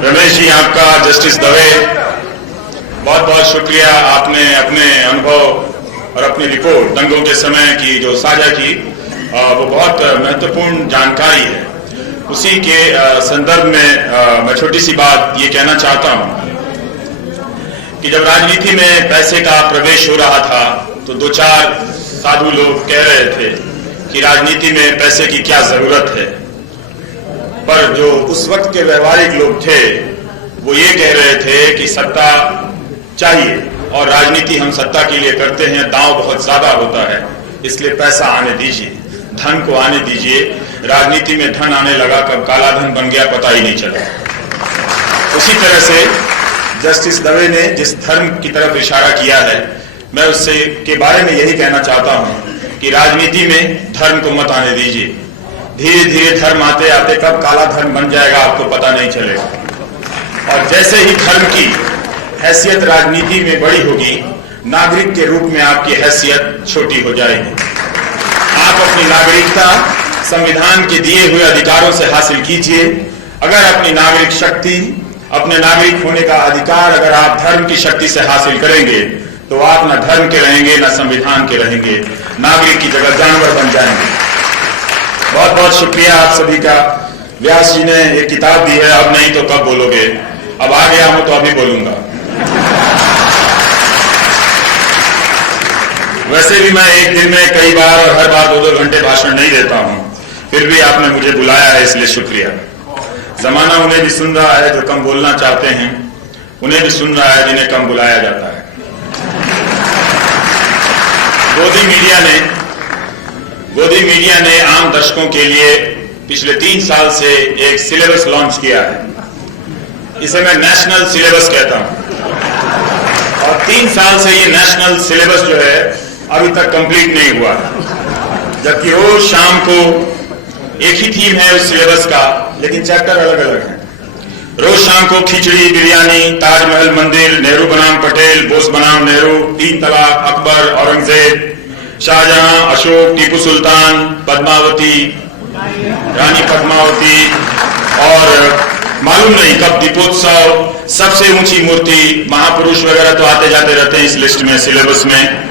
रमेश जी, आपका जस्टिस दवे बहुत बहुत शुक्रिया। आपने अपने अनुभव और अपनी रिपोर्ट दंगों के समय की जो साझा की वो बहुत महत्वपूर्ण जानकारी है। उसी के संदर्भ में मैं छोटी सी बात ये कहना चाहता हूं कि जब राजनीति में पैसे का प्रवेश हो रहा था तो दो चार साधु लोग कह रहे थे कि राजनीति में पैसे की क्या जरूरत है, पर जो उस वक्त के व्यवहारिक लोग थे वो ये कह रहे थे कि सत्ता चाहिए और राजनीति हम सत्ता के लिए करते हैं, दांव बहुत ज्यादा होता है, इसलिए पैसा आने दीजिए, धन को आने दीजिए। राजनीति में धन आने लगा, कब काला धन बन गया पता ही नहीं चला। उसी तरह से जस्टिस दवे ने जिस धर्म की तरफ इशारा किया है, मैं उससे के बारे में यही कहना चाहता हूं कि राजनीति में धर्म को मत आने दीजिए। धीरे धीरे धर्म आते आते कब काला धर्म बन जाएगा आपको पता नहीं चलेगा। और जैसे ही धर्म की हैसियत राजनीति में बड़ी होगी, नागरिक के रूप में आपकी हैसियत छोटी हो जाएगी। आप अपनी नागरिकता संविधान के दिए हुए अधिकारों से हासिल कीजिए। अगर अपनी नागरिक शक्ति, अपने नागरिक होने का अधिकार अगर आप धर्म की शक्ति से हासिल करेंगे तो आप न धर्म के रहेंगे न संविधान के रहेंगे, नागरिक की जगह जानवर बन जाएंगे। बहुत बहुत शुक्रिया आप सभी का। व्यास जी ने एक किताब दी है, अब नहीं तो कब बोलोगे। अब आ गया हूं तो अभी बोलूंगा। वैसे भी मैं एक दिन में कई बार और हर बार 2-2 घंटे भाषण नहीं देता हूं, फिर भी आपने मुझे बुलाया है, इसलिए शुक्रिया। जमाना उन्हें भी सुन रहा है जो कम बोलना चाहते हैं, उन्हें भी सुन रहा है जिन्हें कम बुलाया जाता है। गोदी मीडिया ने आम दर्शकों के लिए पिछले 3 साल से एक सिलेबस लॉन्च किया है। इसे मैं नेशनल सिलेबस कहता हूं। और 3 साल से ये नेशनल सिलेबस जो है अभी तक कंप्लीट नहीं हुआ, जबकि रोज शाम को एक ही थीम है उस सिलेबस का, लेकिन चैप्टर अलग अलग हैं। रोज शाम को खिचड़ी, बिरयानी, ताजमहल मंदिर, नेहरू बनाम पटेल, बोस बनाम नेहरू, 3 तलाक, अकबर, औरंगजेब, शाहजहां, अशोक, टीपू सुल्तान, पद्मावती, रानी पद्मावती, और मालूम नहीं कब दीपोत्सव, सबसे ऊंची मूर्ति, महापुरुष वगैरह तो आते जाते रहते हैं इस लिस्ट में, सिलेबस में।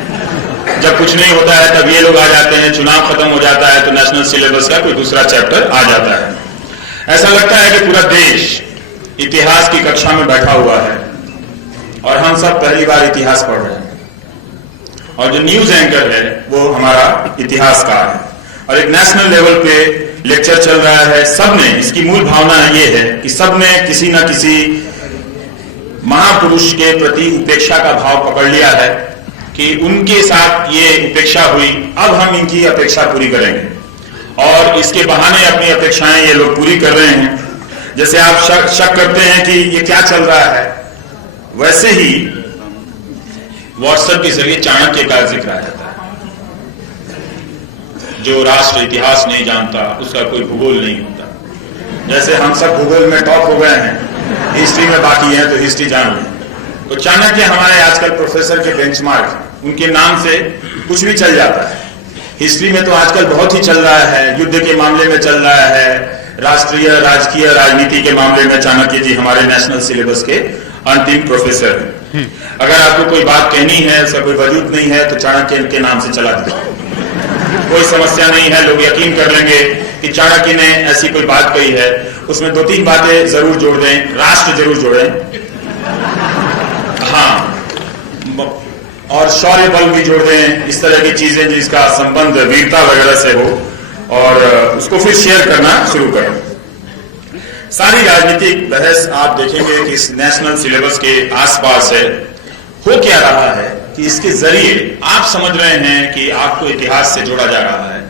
जब कुछ नहीं होता है तब ये लोग आ जाते हैं, चुनाव खत्म हो जाता है तो नेशनल सिलेबस का कोई दूसरा चैप्टर आ जाता है। ऐसा लगता है कि पूरा देश इतिहास की कक्षा में बैठा हुआ है और हम सब पहली बार इतिहास पढ़ रहे हैं। और जो न्यूज एंकर है वो हमारा इतिहासकार है और एक नेशनल लेवल पे लेक्चर चल रहा है। सबने, इसकी मूल भावना ये है कि सबने किसी न किसी महापुरुष के प्रति उपेक्षा का भाव पकड़ लिया है कि उनके साथ ये उपेक्षा हुई, अब हम इनकी अपेक्षा पूरी करेंगे। और इसके बहाने अपनी अपेक्षाएं ये लोग पूरी कर रहे हैं। जैसे आप शक करते हैं कि ये क्या चल रहा है, वैसे ही व्हाट्सएप के जरिए चाणक्य का जिक्र आ जाता है। जो राष्ट्र इतिहास नहीं जानता उसका कोई भूगोल नहीं होता। जैसे हम सब भूगोल में टॉप हो गए हैं, हिस्ट्री में बाकी हैं तो हिस्ट्री जान लें। तो चाणक्य हमारे आजकल प्रोफेसर के बेंचमार्क, उनके नाम से कुछ भी चल जाता है। हिस्ट्री में तो आजकल बहुत ही चल रहा है, युद्ध के मामले में चल रहा है, राष्ट्रीय राजकीय राजनीति के मामले में चाणक्य जी हमारे नेशनल सिलेबस के अंतिम प्रोफेसर हैं। अगर आपको कोई बात कहनी है, उसका कोई वजूद नहीं है, तो चाणक्य के नाम से चला दीजिए, कोई समस्या नहीं है। लोग यकीन कर लेंगे कि चाणक्य ने ऐसी कोई बात कही है। उसमें 2-3 बातें जरूर जोड़ दें, राष्ट्र जरूर जोड़ें, हाँ, और शौर्य बल भी जोड़ दें, इस तरह की चीजें जिसका संबंध वीरता वगैरह से हो, और उसको फिर शेयर करना शुरू करें। सारी राजनीतिक बहस आप देखेंगे कि इस नेशनल सिलेबस के आसपास है। हो क्या रहा है कि इसके जरिए आप समझ रहे हैं कि आपको इतिहास से जोड़ा जा रहा है।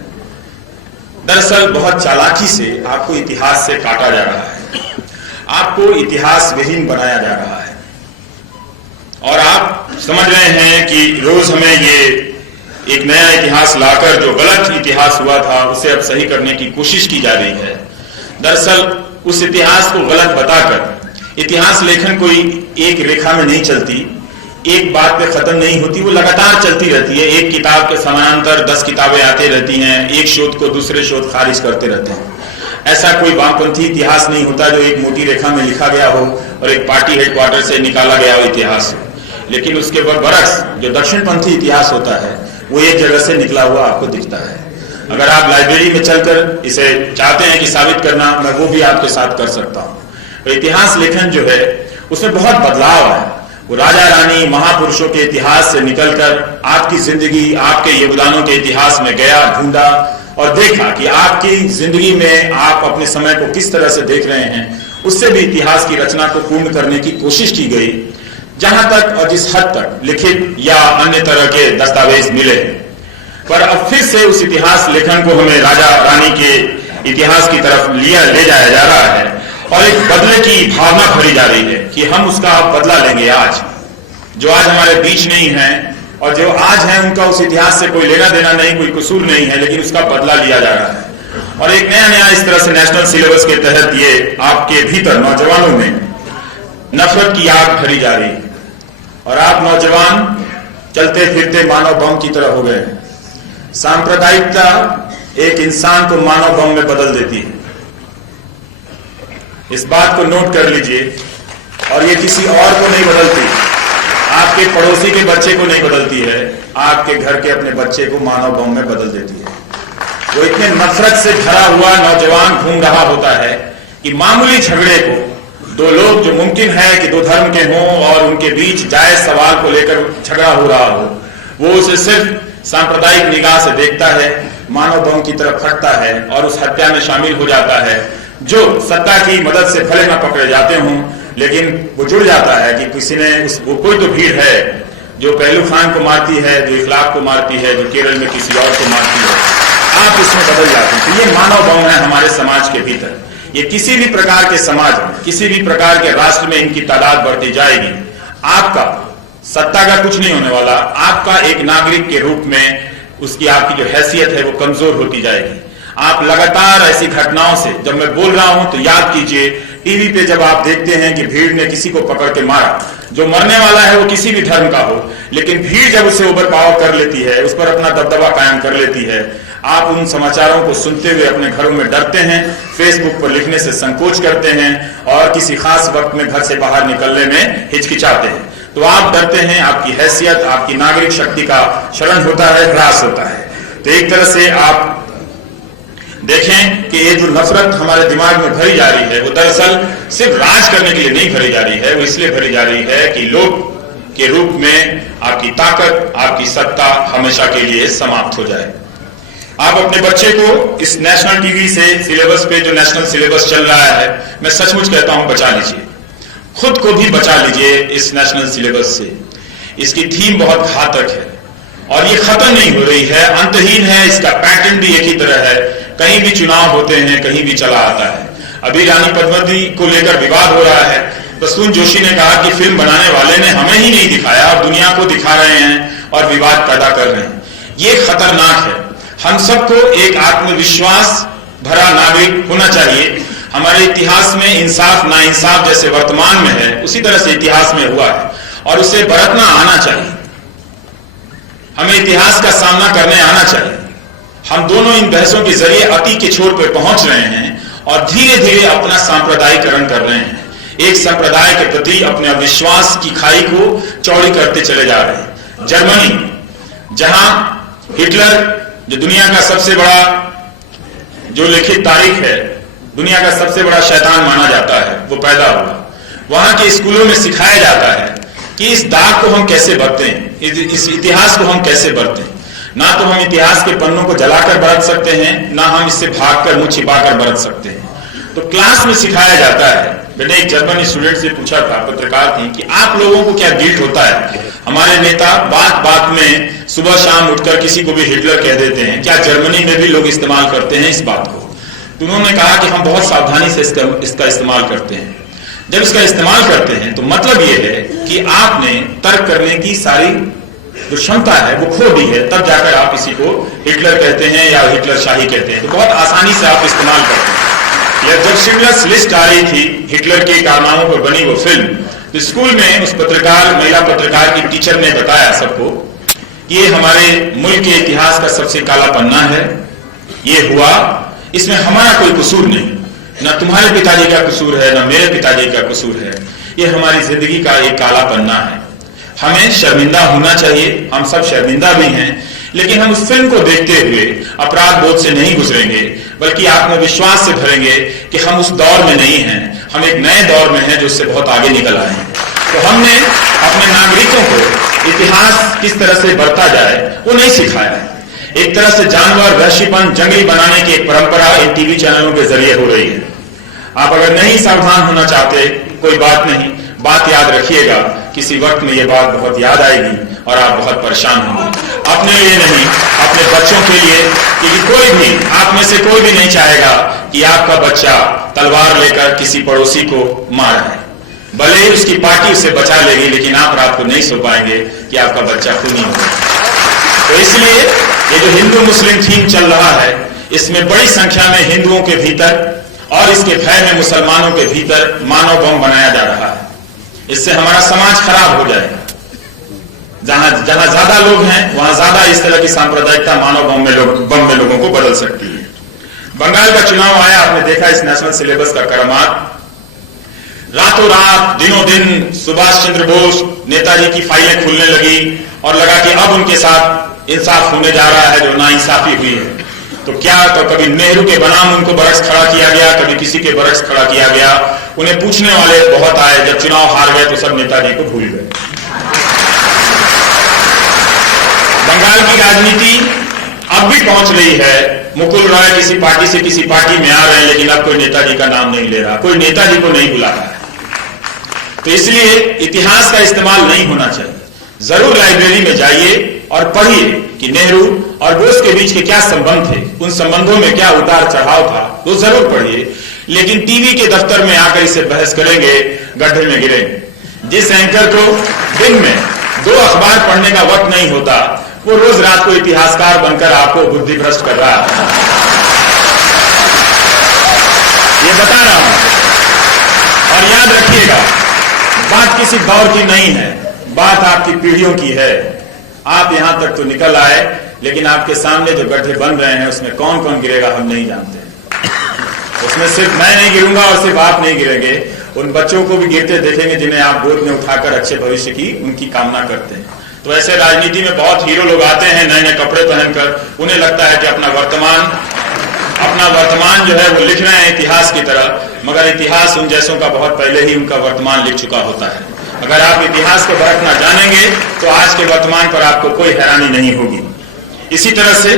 दरअसल बहुत चालाकी से आपको इतिहास से काटा जा रहा है, आपको इतिहास विहीन बनाया जा रहा है। और आप समझ रहे हैं कि रोज हमें ये एक नया इतिहास लाकर जो गलत इतिहास हुआ था उसे अब सही करने की कोशिश की जा रही है। दरअसल उस इतिहास को गलत बताकर इतिहास लेखन कोई एक रेखा में नहीं चलती, एक बात पे खत्म नहीं होती, वो लगातार चलती रहती है। एक किताब के समानांतर 10 किताबें आती रहती हैं, एक शोध को दूसरे शोध खारिज करते रहते हैं। ऐसा कोई वामपंथी इतिहास नहीं होता जो एक मोटी रेखा में लिखा गया हो और एक पार्टी हेडक्वार्टर से निकाला गया हो इतिहास हो। लेकिन उसके बरक्स जो दक्षिणपंथी इतिहास होता है वो एक जगह से निकला हुआ आपको दिखता है। अगर आप लाइब्रेरी में चलकर इसे चाहते हैं कि साबित करना, मैं वो भी आपके साथ कर सकता हूँ। तो इतिहास लेखन जो है उसमें बहुत बदलाव है। वो राजा रानी महापुरुषों के इतिहास से निकलकर आपकी जिंदगी, आपके योगदानों के इतिहास में गया, ढूंढा और देखा कि आपकी जिंदगी में आप अपने समय को किस तरह से देख रहे हैं। उससे भी इतिहास की रचना को पूर्ण करने की कोशिश की गई, जहां तक और जिस हद तक लिखित या अन्य तरह के दस्तावेज मिले। पर अब फिर से उस इतिहास लेखन को हमें राजा रानी के इतिहास की तरफ ले जाया जा रहा है और एक बदले की भावना भरी जा रही है कि हम उसका बदला लेंगे। आज जो आज हमारे बीच नहीं है और जो आज है उनका उस इतिहास से कोई लेना देना नहीं, कोई कसूर नहीं है, लेकिन उसका बदला लिया जा रहा है। और एक नया इस तरह से नेशनल सिलेबस के तहत ये आपके भीतर नौजवानों में नफरत की आग भरी जा रही है और आप नौजवान चलते फिरते मानव बम की तरह हो गए हैं। सांप्रदायिकता एक इंसान को मानव बम में बदल देती है। इस बात को नोट कर लीजिए। और ये किसी और को नहीं बदलती, आपके पड़ोसी के बच्चे को नहीं बदलती है, आपके घर के अपने बच्चे को मानव बम में बदल देती है। वो इतने नफरत से भरा हुआ नौजवान घूम रहा होता है कि मामूली झगड़े को दो लोग जो मुमकिन है कि दो धर्म के हों और उनके बीच जायज सवाल को लेकर झगड़ा हो रहा हो, वो उसे सिर्फ सांप्रदायिक निगाह से देखता है, मानव बम की तरफ फटता है और उस हत्या में शामिल हो जाता है। जो सत्ता की मदद से भले न पकड़े जाते हों, लेकिन वो जुड़ जाता है कि किसी ने वो कोई तो भीड़ है जो पहलू खान को मारती है, जो इखलाक को मारती है, जो केरल में किसी और को मारती है, आप इसमें बदल जाते हैं। तो ये मानव बम है हमारे समाज के भीतर। ये किसी भी प्रकार के समाज में, किसी भी प्रकार के राष्ट्र में इनकी तादाद बढ़ती जाएगी। आपका सत्ता का कुछ नहीं होने वाला, आपका एक नागरिक के रूप में उसकी आपकी जो हैसियत है वो कमजोर होती जाएगी। आप लगातार ऐसी घटनाओं से, जब मैं बोल रहा हूं तो याद कीजिए, टीवी पे जब आप देखते हैं कि भीड़ ने किसी को पकड़ के मारा, जो मरने वाला है वो किसी भी धर्म का हो, लेकिन भीड़ जब उसे ओवर पावर कर लेती है, उस पर अपना दबदबा कायम कर लेती है, आप उन समाचारों को सुनते हुए अपने घरों में डरते हैं, फेसबुक पर लिखने से संकोच करते हैं और किसी खास वक्त में घर से बाहर निकलने में हिचकिचाते हैं। तो आप डरते हैं, आपकी हैसियत, आपकी नागरिक शक्ति का क्षरण होता है, ह्रास होता है। तो एक तरह से आप देखें कि ये जो नफरत हमारे दिमाग में भरी जा रही है वो दरअसल सिर्फ राज करने के लिए नहीं भरी जा रही है, वो इसलिए भरी जा रही है कि लोग के रूप में आपकी ताकत, आपकी सत्ता हमेशा के लिए समाप्त हो जाए। आप अपने बच्चे को इस नेशनल टीवी से सिलेबस पे, जो नेशनल सिलेबस चल रहा है, मैं सचमुच कहता हूं बचा लीजिए, खुद को भी बचा लीजिए इस नेशनल सिलेबस से। इसकी थीम बहुत घातक है और ये खत्म नहीं हो रही है, अंतहीन है। इसका पैटर्न भी एक ही तरह है, कहीं भी चुनाव होते हैं, कहीं भी चला आता है। अभी रानी पद्मावती को लेकर विवाद हो रहा है। प्रसून जोशी ने कहा कि फिल्म बनाने वाले ने हमें ही नहीं दिखाया और दुनिया को दिखा रहे हैं और विवाद पैदा कर रहे हैं। ये खतरनाक है। हम सबको एक आत्मविश्वास भरा नागरिक होना चाहिए। हमारे इतिहास में इंसाफ नाइंसाफ जैसे वर्तमान में है, उसी तरह से इतिहास में हुआ है और उसे बरतना आना चाहिए। हमें इतिहास का सामना करने आना चाहिए। हम दोनों इन बहसों के जरिए अति के छोर पर पहुंच रहे हैं और धीरे धीरे अपना सांप्रदायिकरण कर रहे हैं। एक संप्रदाय के प्रति अपने अविश्वास की खाई को चौड़ी करते चले जा रहे हैं। जर्मनी, जहां हिटलर, जो दुनिया का सबसे बड़ा, जो लिखित तारीख है, दुनिया का सबसे बड़ा शैतान माना जाता है, वो पैदा हुआ। वहां के स्कूलों में सिखाया जाता है कि इस दाग को हम कैसे बरतें, इस इतिहास को हम कैसे बरतें। ना तो हम इतिहास के पन्नों को जलाकर बरत सकते हैं, ना हम इससे भागकर मुंह छिपाकर बरत सकते हैं। तो क्लास में सिखाया जाता है। मैंने एक जर्मनी स्टूडेंट से पूछा था, पत्रकार थी, कि आप लोगों को क्या गिल्ट होता है, हमारे नेता बात बात में सुबह शाम उठकर किसी को भी हिटलर कह देते हैं, क्या जर्मनी में भी लोग इस्तेमाल करते हैं इस बात को? तो उन्होंने कहा कि हम बहुत सावधानी से इसका इस्तेमाल करते हैं। जब इसका इस्तेमाल करते हैं तो मतलब यह है कि आपने तर्क करने की सारी जो क्षमता है वो खो दी है, तब जाकर आप इसी को हिटलर कहते हैं या हिटलर शाही कहते हैं। तो बहुत आसानी से आप इस्तेमाल करते हैं। या जब शिंडलर्स लिस्ट आ रही थी, हिटलर के कारनामों पर बनी वो फिल्म, तो स्कूल में उस पत्रकार, महिला पत्रकार की टीचर ने बताया सबको कि ये हमारे मुल्क के इतिहास का सबसे काला पन्ना है, ये हुआ, इसमें हमारा कोई कसूर नहीं। न तुम्हारे पिताजी का कसूर है, न मेरे पिताजी का कसूर है। ये हमारी जिंदगी का एक काला पन्ना है। हमें शर्मिंदा होना चाहिए, हम सब शर्मिंदा भी हैं, लेकिन हम उस फिल्म को देखते हुए अपराध बोध से नहीं गुजरेंगे, बल्कि आत्मविश्वास से भरेंगे कि हम उस दौर में नहीं हैं, हम एक नए दौर में हैं जो उससे बहुत आगे निकल आए हैं। तो हमने अपने नागरिकों को इतिहास किस तरह से बरता जाए वो नहीं सिखाया है। एक तरह से जानवर, वहशीपन, जंगली बनाने की एक परंपरा इन टीवी चैनलों के जरिए हो रही है। आप अगर नहीं सावधान होना चाहते, कोई बात नहीं, बात याद रखिएगा, किसी वक्त में ये बात बहुत याद आएगी और आप बहुत परेशान होंगे। अपने लिए नहीं, अपने बच्चों के लिए, क्योंकि कोई भी, आप में से कोई भी नहीं चाहेगा कि आपका बच्चा तलवार लेकर किसी पड़ोसी को मार है। भले ही उसकी पार्टी उसे बचा लेगी, लेकिन आप रात को नहीं सो पाएंगे कि आपका बच्चा खूनी होगा। तो इसलिए ये जो हिंदू मुस्लिम थीम चल रहा है, इसमें बड़ी संख्या में हिंदुओं के भीतर और इसके भय में मुसलमानों के भीतर मानव बम बनाया जा रहा है। इससे हमारा समाज खराब हो जाएगा। जहां जहां ज्यादा लोग हैं वहां ज्यादा इस तरह की सांप्रदायिकता मानव बम में लोगों को बदल सकती है। बंगाल का चुनाव आया, आपने देखा इस नेशनल सिलेबस का करामात। रातों रात, दिनों दिन सुभाष चंद्र बोस, नेताजी की फाइलें खुलने लगी और लगा कि अब उनके साथ इंसाफ होने जा रहा है, जो नाइंसाफी हुई है। तो क्या, तो कभी नेहरू के बनाम उनको बरक्स खड़ा किया गया, कभी किसी के बरक्स खड़ा किया गया। उन्हें पूछने वाले बहुत आए, जब चुनाव हार गए तो सब नेताजी को भूल गए। बंगाल की राजनीति अब भी पहुंच रही है, मुकुल रॉय किसी पार्टी से किसी पार्टी में आ रहे हैं, लेकिन अब कोई नेताजी का नाम नहीं ले रहा, कोई नेताजी को नहीं बुला रहा है। तो इसलिए इतिहास का इस्तेमाल नहीं होना चाहिए। जरूर लाइब्रेरी में जाइए और पढ़िए कि नेहरू और बोस के बीच के क्या संबंध थे, उन संबंधों में क्या उतार चढ़ाव था, वो जरूर पढ़िए। लेकिन टीवी के दफ्तर में आकर इसे बहस करेंगे, गड्ढे में गिरेंगे। जिस एंकर को दिन में 2 अखबार पढ़ने का वक्त नहीं होता, वो रोज रात को इतिहासकार बनकर आपको बुद्धि भ्रष्ट कर रहा है। ये बता रहा हूं। और याद रखिएगा, बात किसी दौर की नहीं है, बात आपकी पीढ़ियों की है। आप यहां तक तो निकल आए, लेकिन आपके सामने जो गड्ढे बन रहे हैं उसमें कौन कौन गिरेगा हम नहीं जानते। उसमें सिर्फ मैं नहीं गिरूंगा और सिर्फ आप नहीं गिरेंगे, उन बच्चों को भी गिरते देखेंगे जिन्हें आप गोद में उठाकर अच्छे भविष्य की उनकी कामना करते हैं। तो ऐसे राजनीति में बहुत हीरो लोग आते हैं नए नए कपड़े पहनकर, उन्हें लगता है कि अपना वर्तमान जो है वो लिख रहे हैं इतिहास की तरह, मगर इतिहास उन जैसों का बहुत पहले ही उनका वर्तमान लिख चुका होता है। अगर आप इतिहास को परखना जानेंगे तो आज के वर्तमान पर आपको कोई हैरानी नहीं होगी। इसी तरह से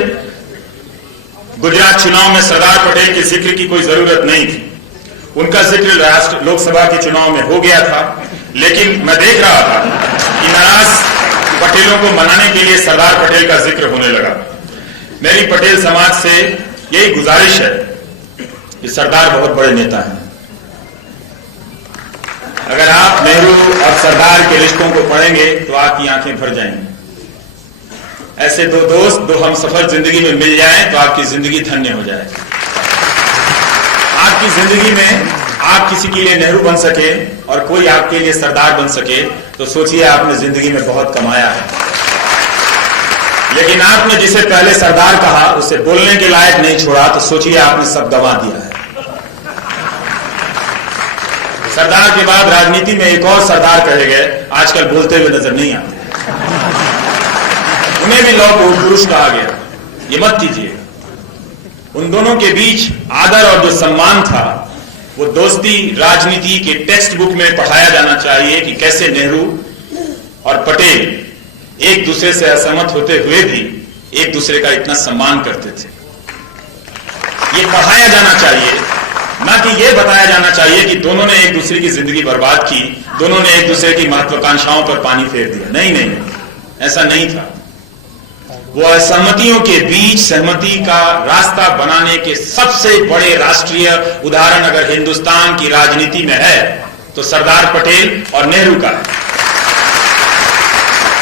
गुजरात चुनाव में सरदार पटेल के जिक्र की कोई जरूरत नहीं थी। उनका जिक्र लोकसभा के चुनाव में हो गया था, लेकिन मैं देख रहा था कि नाराज पटेलों को मनाने के लिए सरदार पटेल का जिक्र होने लगा। मेरी पटेल समाज से यही गुजारिश है कि सरदार बहुत बड़े नेता हैं। अगर आप नेहरू और सरदार के रिश्तों को पढ़ेंगे तो आपकी आंखें भर जाएंगी। ऐसे 2 दोस्त, 2 हमसफर जिंदगी में मिल जाएं तो आपकी जिंदगी धन्य हो जाए। आपकी जिंदगी में आप किसी के लिए नेहरू बन सके और कोई आपके लिए सरदार बन सके तो सोचिए आपने जिंदगी में बहुत कमाया है। लेकिन आपने जिसे पहले सरदार कहा उसे बोलने के लायक नहीं छोड़ा तो सोचिए आपने सब गंवा दिया है। सरदार के बाद राजनीति में एक और सरदार कहे गए, आजकल बोलते हुए नजर नहीं आते, उन्हें भी लौह पुरुष कहा गया। ये मत कीजिए। उन दोनों के बीच आदर और जो सम्मान था वो दोस्ती राजनीति के टेक्स्ट बुक में पढ़ाया जाना चाहिए कि कैसे नेहरू और पटेल एक दूसरे से असहमत होते हुए भी एक दूसरे का इतना सम्मान करते थे। ये पढ़ाया जाना चाहिए, ना कि ये बताया जाना चाहिए कि दोनों ने एक दूसरे की जिंदगी बर्बाद की, दोनों ने एक दूसरे की महत्वाकांक्षाओं पर पानी फेर दिया। नहीं नहीं, ऐसा नहीं था। वो असहमतियों के बीच सहमति का रास्ता बनाने के सबसे बड़े राष्ट्रीय उदाहरण अगर हिंदुस्तान की राजनीति में है तो सरदार पटेल और नेहरू का है।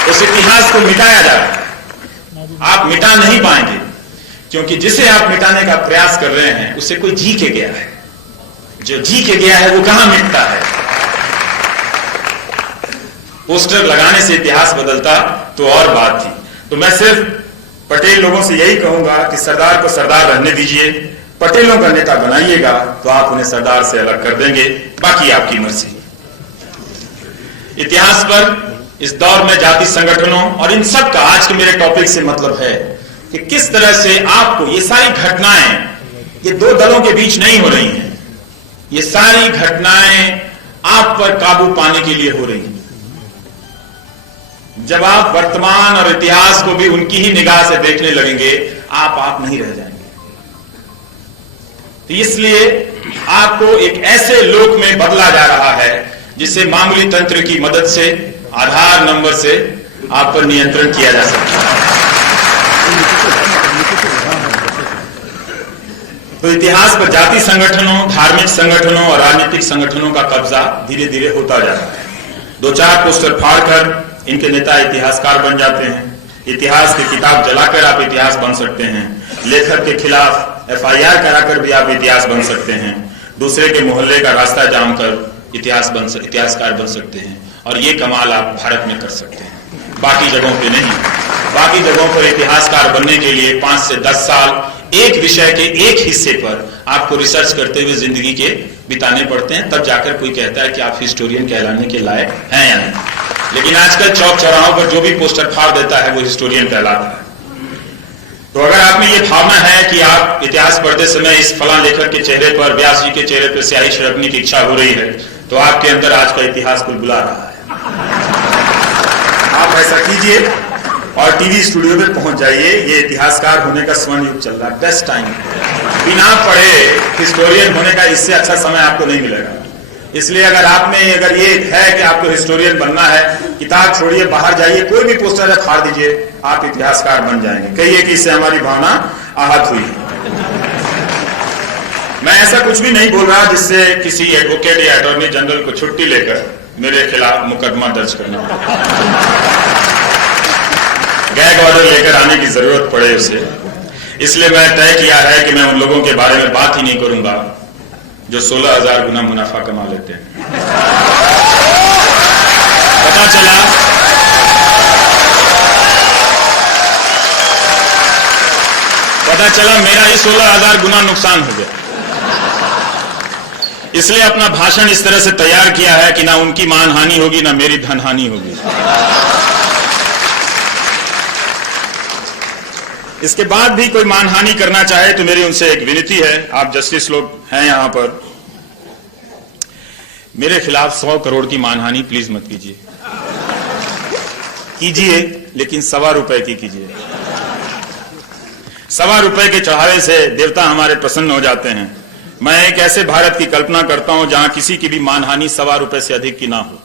उस इतिहास को मिटाया जा रहा है। आप मिटा नहीं पाएंगे, क्योंकि जिसे आप मिटाने का प्रयास कर रहे हैं उसे कोई जी के गया है। जो जी के गया है वो कहां मिटता है। पोस्टर लगाने से इतिहास बदलता तो और बात थी। तो मैं सिर्फ पटेल लोगों से यही कहूंगा कि सरदार को सरदार रहने दीजिए, पटेलों का नेता बनाइएगा तो आप उन्हें सरदार से अलग कर देंगे, बाकी आपकी मर्जी। इतिहास पर इस दौर में जाति संगठनों और इन सब का आज के मेरे टॉपिक से मतलब है कि किस तरह से आपको ये सारी घटनाएं, ये दो दलों के बीच नहीं हो रही हैं, ये सारी घटनाएं आप पर काबू पाने के लिए हो रही हैं। जब आप वर्तमान और इतिहास को भी उनकी ही निगाह से देखने लगेंगे, आप नहीं रह जाएंगे। तो इसलिए आपको एक ऐसे लोक में बदला जा रहा है जिससे मामूली तंत्र की मदद से, आधार नंबर से आप पर नियंत्रण किया जा सकता है। तो इतिहास पर जाति संगठनों, धार्मिक संगठनों और राजनीतिक संगठनों का कब्जा धीरे धीरे होता जा रहा है। 2-4 पोस्टर फाड़कर इनके नेता इतिहासकार बन जाते हैं। इतिहास की किताब जलाकर आप इतिहास बन सकते हैं। लेखक के खिलाफ FIR कराकर भी आप इतिहास बन सकते हैं। दूसरे के मोहल्ले का रास्ता जाम कर इतिहासकार बन सकते हैं। और ये कमाल आप भारत में कर सकते हैं, बाकी जगहों पे नहीं। बाकी जगहों पर इतिहासकार बनने के लिए 5 से 10 साल एक विषय के एक हिस्से पर आपको रिसर्च करते हुए जिंदगी के बिताने पड़ते हैं, तब जाकर कोई कहता है कि आप हिस्टोरियन कहलाने के लायक हैं या नहीं। लेकिन आजकल चौक चौराहों पर जो भी पोस्टर फाड़ देता है वो हिस्टोरियन कहलाता है। तो अगर आप में ये भावना है कि आप इतिहास पढ़ते समय इस फलां लेखक के चेहरे पर, व्यास जी के चेहरे पर स्याही छिड़कने की इच्छा हो रही है, तो आपके अंदर आज का इतिहास कुल बुला रहा है। आप ऐसा कीजिए और टीवी स्टूडियो में पहुंच जाइए। ये इतिहासकार होने का स्वर्ण युग चल रहा है, बेस्ट टाइम। बिना पढ़े हिस्टोरियन होने का इससे अच्छा समय आपको नहीं मिलेगा। इसलिए अगर ये है कि आपको हिस्टोरियन बनना है, किताब छोड़िए, बाहर जाइए, कोई भी पोस्टर है फाड़ दीजिए, आप इतिहासकार बन जाएंगे। कहिए कि इससे हमारी भावना आहत हुई। मैं ऐसा कुछ भी नहीं बोल रहा जिससे किसी एडवोकेट या अटॉर्नी जनरल को छुट्टी लेकर मेरे खिलाफ मुकदमा दर्ज करना, गैग ऑर्डर लेकर आने की जरूरत पड़े उसे। इसलिए मैं तय किया है कि मैं उन लोगों के बारे में बात ही नहीं करूंगा जो 16,000 गुना मुनाफा कमा लेते हैं। पता चला मेरा ही 16,000 गुना नुकसान हो गया। इसलिए अपना भाषण इस तरह से तैयार किया है कि ना उनकी मानहानि होगी ना मेरी धनहानि होगी। इसके बाद भी कोई मानहानि करना चाहे तो मेरी उनसे एक विनती है, आप जस्टिस लोग हैं यहां पर, मेरे खिलाफ 100 करोड़ की मानहानि प्लीज मत कीजिए। कीजिए लेकिन ₹1.25 की कीजिए। ₹1.25 के चढ़ावे से देवता हमारे प्रसन्न हो जाते हैं। मैं एक ऐसे भारत की कल्पना करता हूं जहां किसी की भी मानहानि ₹1.25 से अधिक की ना हो।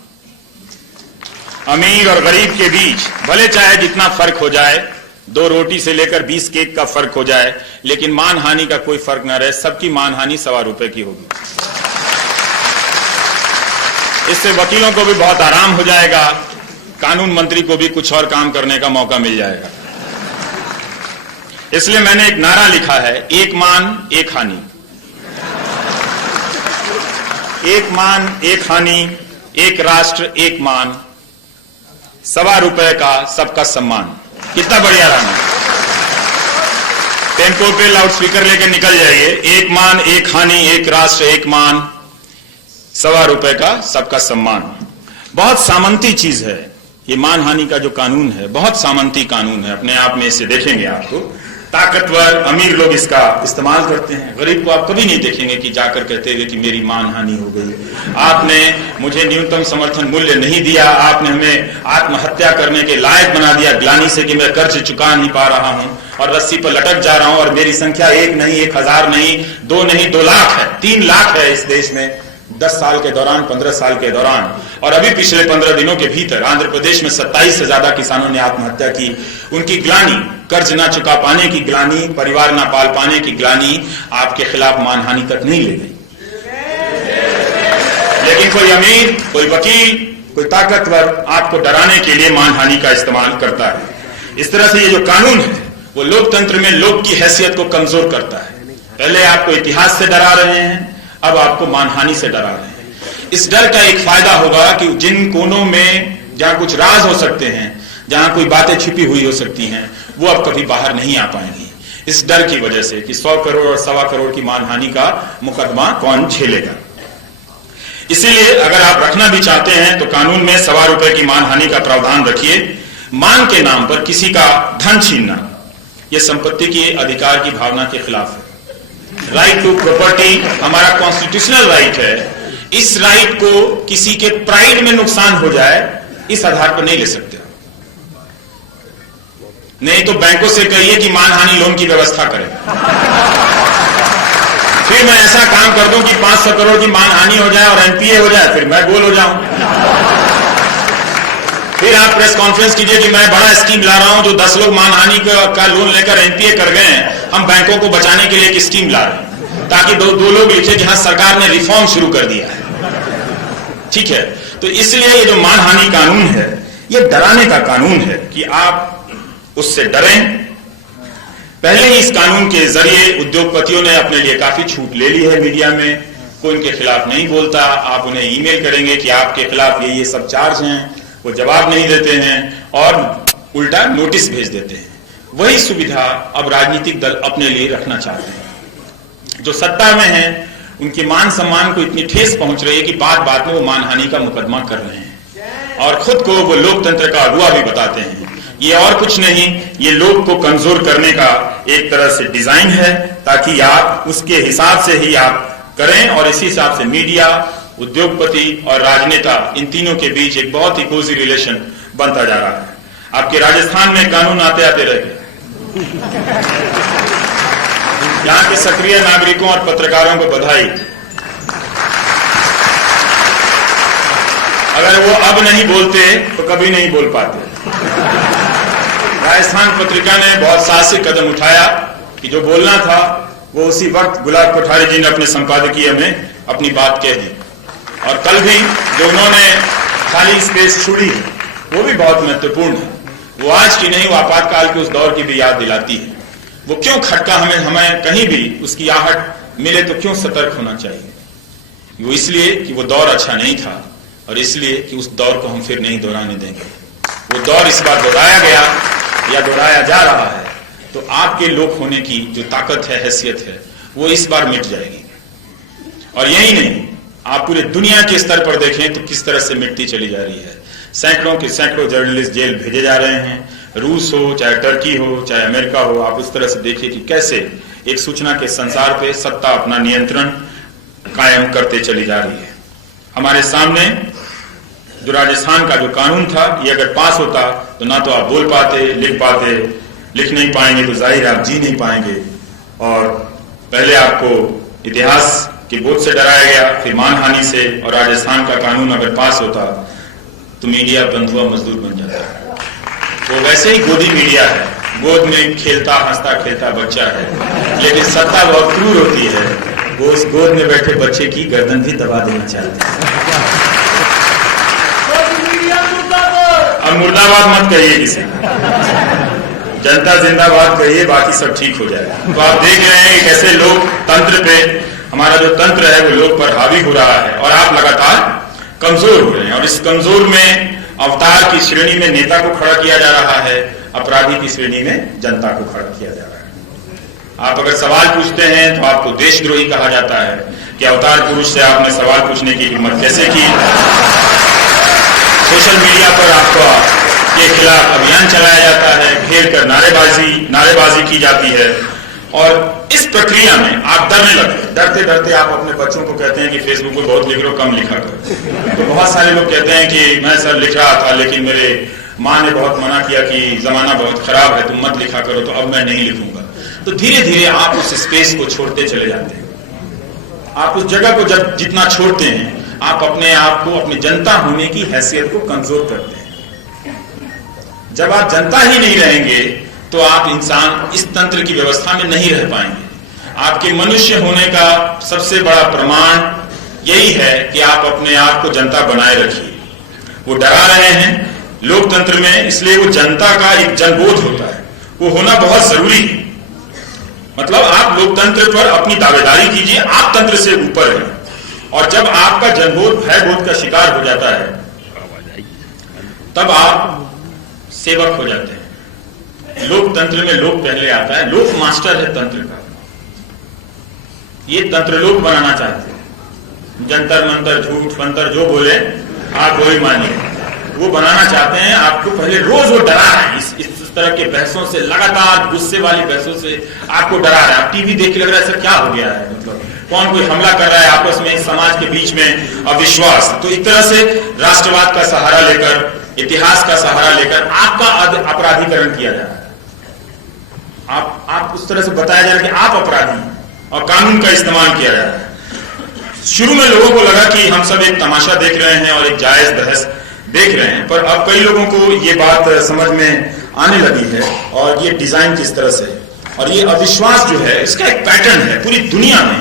अमीर और गरीब के बीच भले चाहे जितना फर्क हो जाए, 2 रोटी से लेकर 20 केक का फर्क हो जाए, लेकिन मानहानि का कोई फर्क ना रहे। सबकी मानहानि ₹1.25 की होगी। इससे वकीलों को भी बहुत आराम हो जाएगा, कानून मंत्री को भी कुछ और काम करने का मौका मिल जाएगा। इसलिए मैंने एक नारा लिखा है, एक मान एक हानि। एक मान एक हानि, एक राष्ट्र एक मान, ₹1.25 का सबका सम्मान। कितना बढ़िया गाना। टेम्पो पे लाउडस्पीकर लेकर निकल जाइए। एक मान एक हानि, एक राष्ट्र एक मान, ₹1.25 का सबका सम्मान। बहुत सामंती चीज है ये मानहानि का जो कानून है, बहुत सामंती कानून है। अपने आप में इसे देखेंगे आपको, ताकतवर अमीर लोग इसका इस्तेमाल करते हैं। गरीब को आप कभी नहीं देखेंगे कि जाकर कहते हुए कि मेरी मानहानि हो गई, आपने मुझे न्यूनतम समर्थन मूल्य नहीं दिया, आपने हमें आत्महत्या करने के लायक बना दिया ग्लानि से कि मैं कर्ज चुका नहीं पा रहा हूं और रस्सी पर लटक जा रहा हूं और मेरी संख्या 1 नहीं, 1,000 नहीं, 2 नहीं, 2 लाख है, 3 लाख है इस देश में 10 साल के दौरान, 15 साल के दौरान। और अभी पिछले 15 दिनों के भीतर आंध्र प्रदेश में 27 से ज्यादा किसानों ने आत्महत्या की। उनकी ग्लानि, कर्ज ना चुका पाने की ग्लानि, परिवार ना पाल पाने की ग्लानि आपके खिलाफ मानहानि तक नहीं ले गई। लेकिन कोई अमीर, कोई वकील, कोई ताकतवर आपको डराने के लिए मानहानि का इस्तेमाल करता है। इस तरह से ये जो कानून है वो लोकतंत्र में लोक की हैसियत को कमजोर करता है। पहले आपको इतिहास से डरा रहे हैं, अब आपको मानहानि से डरा रहे हैं। इस डर का एक फायदा होगा कि जिन कोनों में जहां कुछ राज हो सकते हैं, जहां कोई बातें छिपी हुई हो सकती हैं, वो अब कभी बाहर नहीं आ पाएंगी। इस डर की वजह से कि 100 करोड़ और 1.25 करोड़ की मानहानि का मुकदमा कौन झेलेगा। इसीलिए अगर आप रखना भी चाहते हैं तो कानून में 1.25 रुपए की मानहानि का प्रावधान रखिए। मांग के नाम पर किसी का धन छीनना यह संपत्ति के अधिकार की भावना के खिलाफ है। राइट टू प्रॉपर्टी हमारा कॉन्स्टिट्यूशनल राइट है। इस राइट को किसी के प्राइड में नुकसान हो जाए इस आधार पर नहीं ले सकते। नहीं तो बैंकों से कहिए कि मानहानि लोन की व्यवस्था करें, फिर मैं ऐसा काम कर दूं कि 500 करोड़ की मानहानि हो जाए और एनपीए हो जाए, फिर मैं गोल हो जाऊं। फिर आप प्रेस कॉन्फ्रेंस कीजिए कि मैं बड़ा स्कीम ला रहा हूं, जो 10 लोग मानहानि का लोन लेकर एनपीए कर गए हैं, हम बैंकों को बचाने के लिए एक स्कीम ला रहे हैं, ताकि दो लोग लिखे कि हाँ सरकार ने रिफॉर्म शुरू कर दिया है। ठीक है, तो इसलिए ये जो मानहानि कानून है ये डराने का कानून है कि आप उससे डरें। पहले ही इस कानून के जरिए उद्योगपतियों ने अपने लिए काफी छूट ले ली है। मीडिया में कोई उनके खिलाफ नहीं बोलता। आप उन्हें ईमेल करेंगे कि आपके खिलाफ ये सब चार्ज हैं, वो जवाब नहीं देते हैं और उल्टा नोटिस भेज देते हैं। वही सुविधा अब राजनीतिक दल अपने लिए रखना चाहते हैं। जो सत्ता में है उनके मान सम्मान को इतनी ठेस पहुंच रही है कि बात बात में वो मानहानि का मुकदमा कर रहे हैं और खुद को वो लोकतंत्र का अगुवा भी बताते हैं। ये और कुछ नहीं, ये लोग को कमजोर करने का एक तरह से डिजाइन है, ताकि आप उसके हिसाब से ही आप करें और इसी हिसाब से मीडिया, उद्योगपति और राजनेता, इन तीनों के बीच एक बहुत ही कोजी रिलेशन बनता जा रहा है। आपके राजस्थान में कानून आते आते रह गए। यहां के सक्रिय नागरिकों और पत्रकारों को बधाई। अगर वो अब नहीं बोलते तो कभी नहीं बोल पाते। राजस्थान पत्रिका ने बहुत साहसिक कदम उठाया कि जो बोलना था वो उसी वक्त गुलाब कोठारी जी ने अपने संपादकीय में अपनी बात कह दी। और कल भी जो उन्होंने खाली स्पेस छोड़ी है वो भी बहुत महत्वपूर्ण है। वो आज की नहीं, वो आपातकाल के उस दौर की भी याद दिलाती है। वो क्यों खटका हमें कहीं भी उसकी आहट मिले तो क्यों सतर्क होना चाहिए। वो इसलिए कि वो दौर अच्छा नहीं था और इसलिए कि उस दौर को हम फिर नहीं दोहराने देंगे। वो दौर इस बार दोहराया गया या दोहराया जा रहा है तो आपके लोक होने की जो ताकत है, हैसियत है, वो इस बार मिट जाएगी। और यही नहीं, आप पूरे दुनिया के स्तर पर देखें तो किस तरह से मिटती चली जा रही है। सैकड़ों के सैकड़ों जर्नलिस्ट जेल भेजे जा रहे हैं। रूस हो, चाहे टर्की हो, चाहे अमेरिका हो, आप उस तरह से देखिए कि कैसे एक सूचना के संसार पे सत्ता अपना नियंत्रण कायम करते चली जा रही है। हमारे सामने जो राजस्थान का जो कानून था, ये अगर पास होता तो ना तो आप बोल पाते, लिख पाते, लिख नहीं पाएंगे तो जाहिर आप जी नहीं पाएंगे। और पहले आपको इतिहास के बोझ से डराया गया, फिर मानहानि से, और राजस्थान का कानून अगर पास होता तो मीडिया बंधुआ मजदूर बन जाता। वो वैसे ही गोदी मीडिया है, गोद में खेलता हंसता खेलता बच्चा है, लेकिन सत्ता बहुत क्रूर होती है। वो उस गोद में बैठे बच्चे की गर्दन भी दबा देना चाहते हैं। अब मुर्दाबाद मत कहिए किसी, जनता जिंदाबाद कहिए, बाकी सब ठीक हो जाएगा। तो आप देख रहे हैं कि कैसे लोग तंत्र पे, हमारा जो तंत्र है वो लोग पर हावी हो रहा है और आप लगातार कमजोर हो रहे हैं। और इस कमजोर में अवतार की श्रेणी में नेता को खड़ा किया जा रहा है, अपराधी की श्रेणी में जनता को खड़ा किया जा रहा है। आप अगर सवाल पूछते हैं तो आपको देशद्रोही कहा जाता है कि अवतार पुरुष से आपने सवाल पूछने की हिम्मत कैसे की। सोशल मीडिया पर आपका के खिलाफ अभियान चलाया जाता है, घेर कर नारेबाजी की जाती है। और इस प्रक्रिया में आप डरने लगते, डरते डरते आप अपने बच्चों को कहते हैं कि फेसबुक पर बहुत लिख रहे हो, कम लिखा करो। तो बहुत सारे लोग कहते हैं कि मैं सर लिख रहा था लेकिन मेरे माँ ने बहुत मना किया कि जमाना बहुत खराब है, तुम मत लिखा करो, तो अब मैं नहीं लिखूंगा। तो धीरे धीरे आप उस स्पेस को छोड़ते चले जाते हैं। आप उस जगह को जब जितना छोड़ते हैं, आप अपने आप को, अपनी जनता होने की हैसियत को कमजोर करते हैं। जब आप जनता ही नहीं रहेंगे तो आप इंसान इस तंत्र की व्यवस्था में नहीं रह पाएंगे। आपके मनुष्य होने का सबसे बड़ा प्रमाण यही है कि आप अपने आप को जनता बनाए रखिए। वो डरा रहे हैं लोकतंत्र में, इसलिए वो जनता का एक जनबोध होता है, वो होना बहुत जरूरी है। मतलब आप लोकतंत्र पर अपनी दावेदारी कीजिए, आप तंत्र से ऊपर हैं। और जब आपका जनबोध भयबोध का शिकार हो जाता है तब आप सेवक हो जाते हैं। लोकतंत्र में लोक पहले आता है, लोक मास्टर है तंत्र का। ये तंत्रलोक बनाना चाहते हैं, जंतर मंतर झूठ फंतर जो बोले आप वही मानिए, वो बनाना चाहते हैं आपको। पहले रोज वो डरा रहे हैं इस तरह के बहसों से, लगातार गुस्से वाली बहसों से आपको डरा रहा है। आप टीवी देख के लग रहा है सर क्या हो गया है, मतलब कौन कोई हमला कर रहा है आपस में, समाज के बीच में अविश्वास। तो एक तरह से राष्ट्रवाद का सहारा लेकर, इतिहास का सहारा लेकर आपका अपराधीकरण किया जा रहा है। आप उस तरह से बताया जा रहा है कि आप अपराधी हैं और कानून का इस्तेमाल किया जा रहा है। शुरू में लोगों को लगा कि हम सब एक तमाशा देख रहे हैं और एक जायज बहस देख रहे हैं, पर अब कई लोगों को ये बात समझ में आने लगी है और ये डिजाइन किस तरह से, और ये अविश्वास जो है इसका एक पैटर्न है पूरी दुनिया में।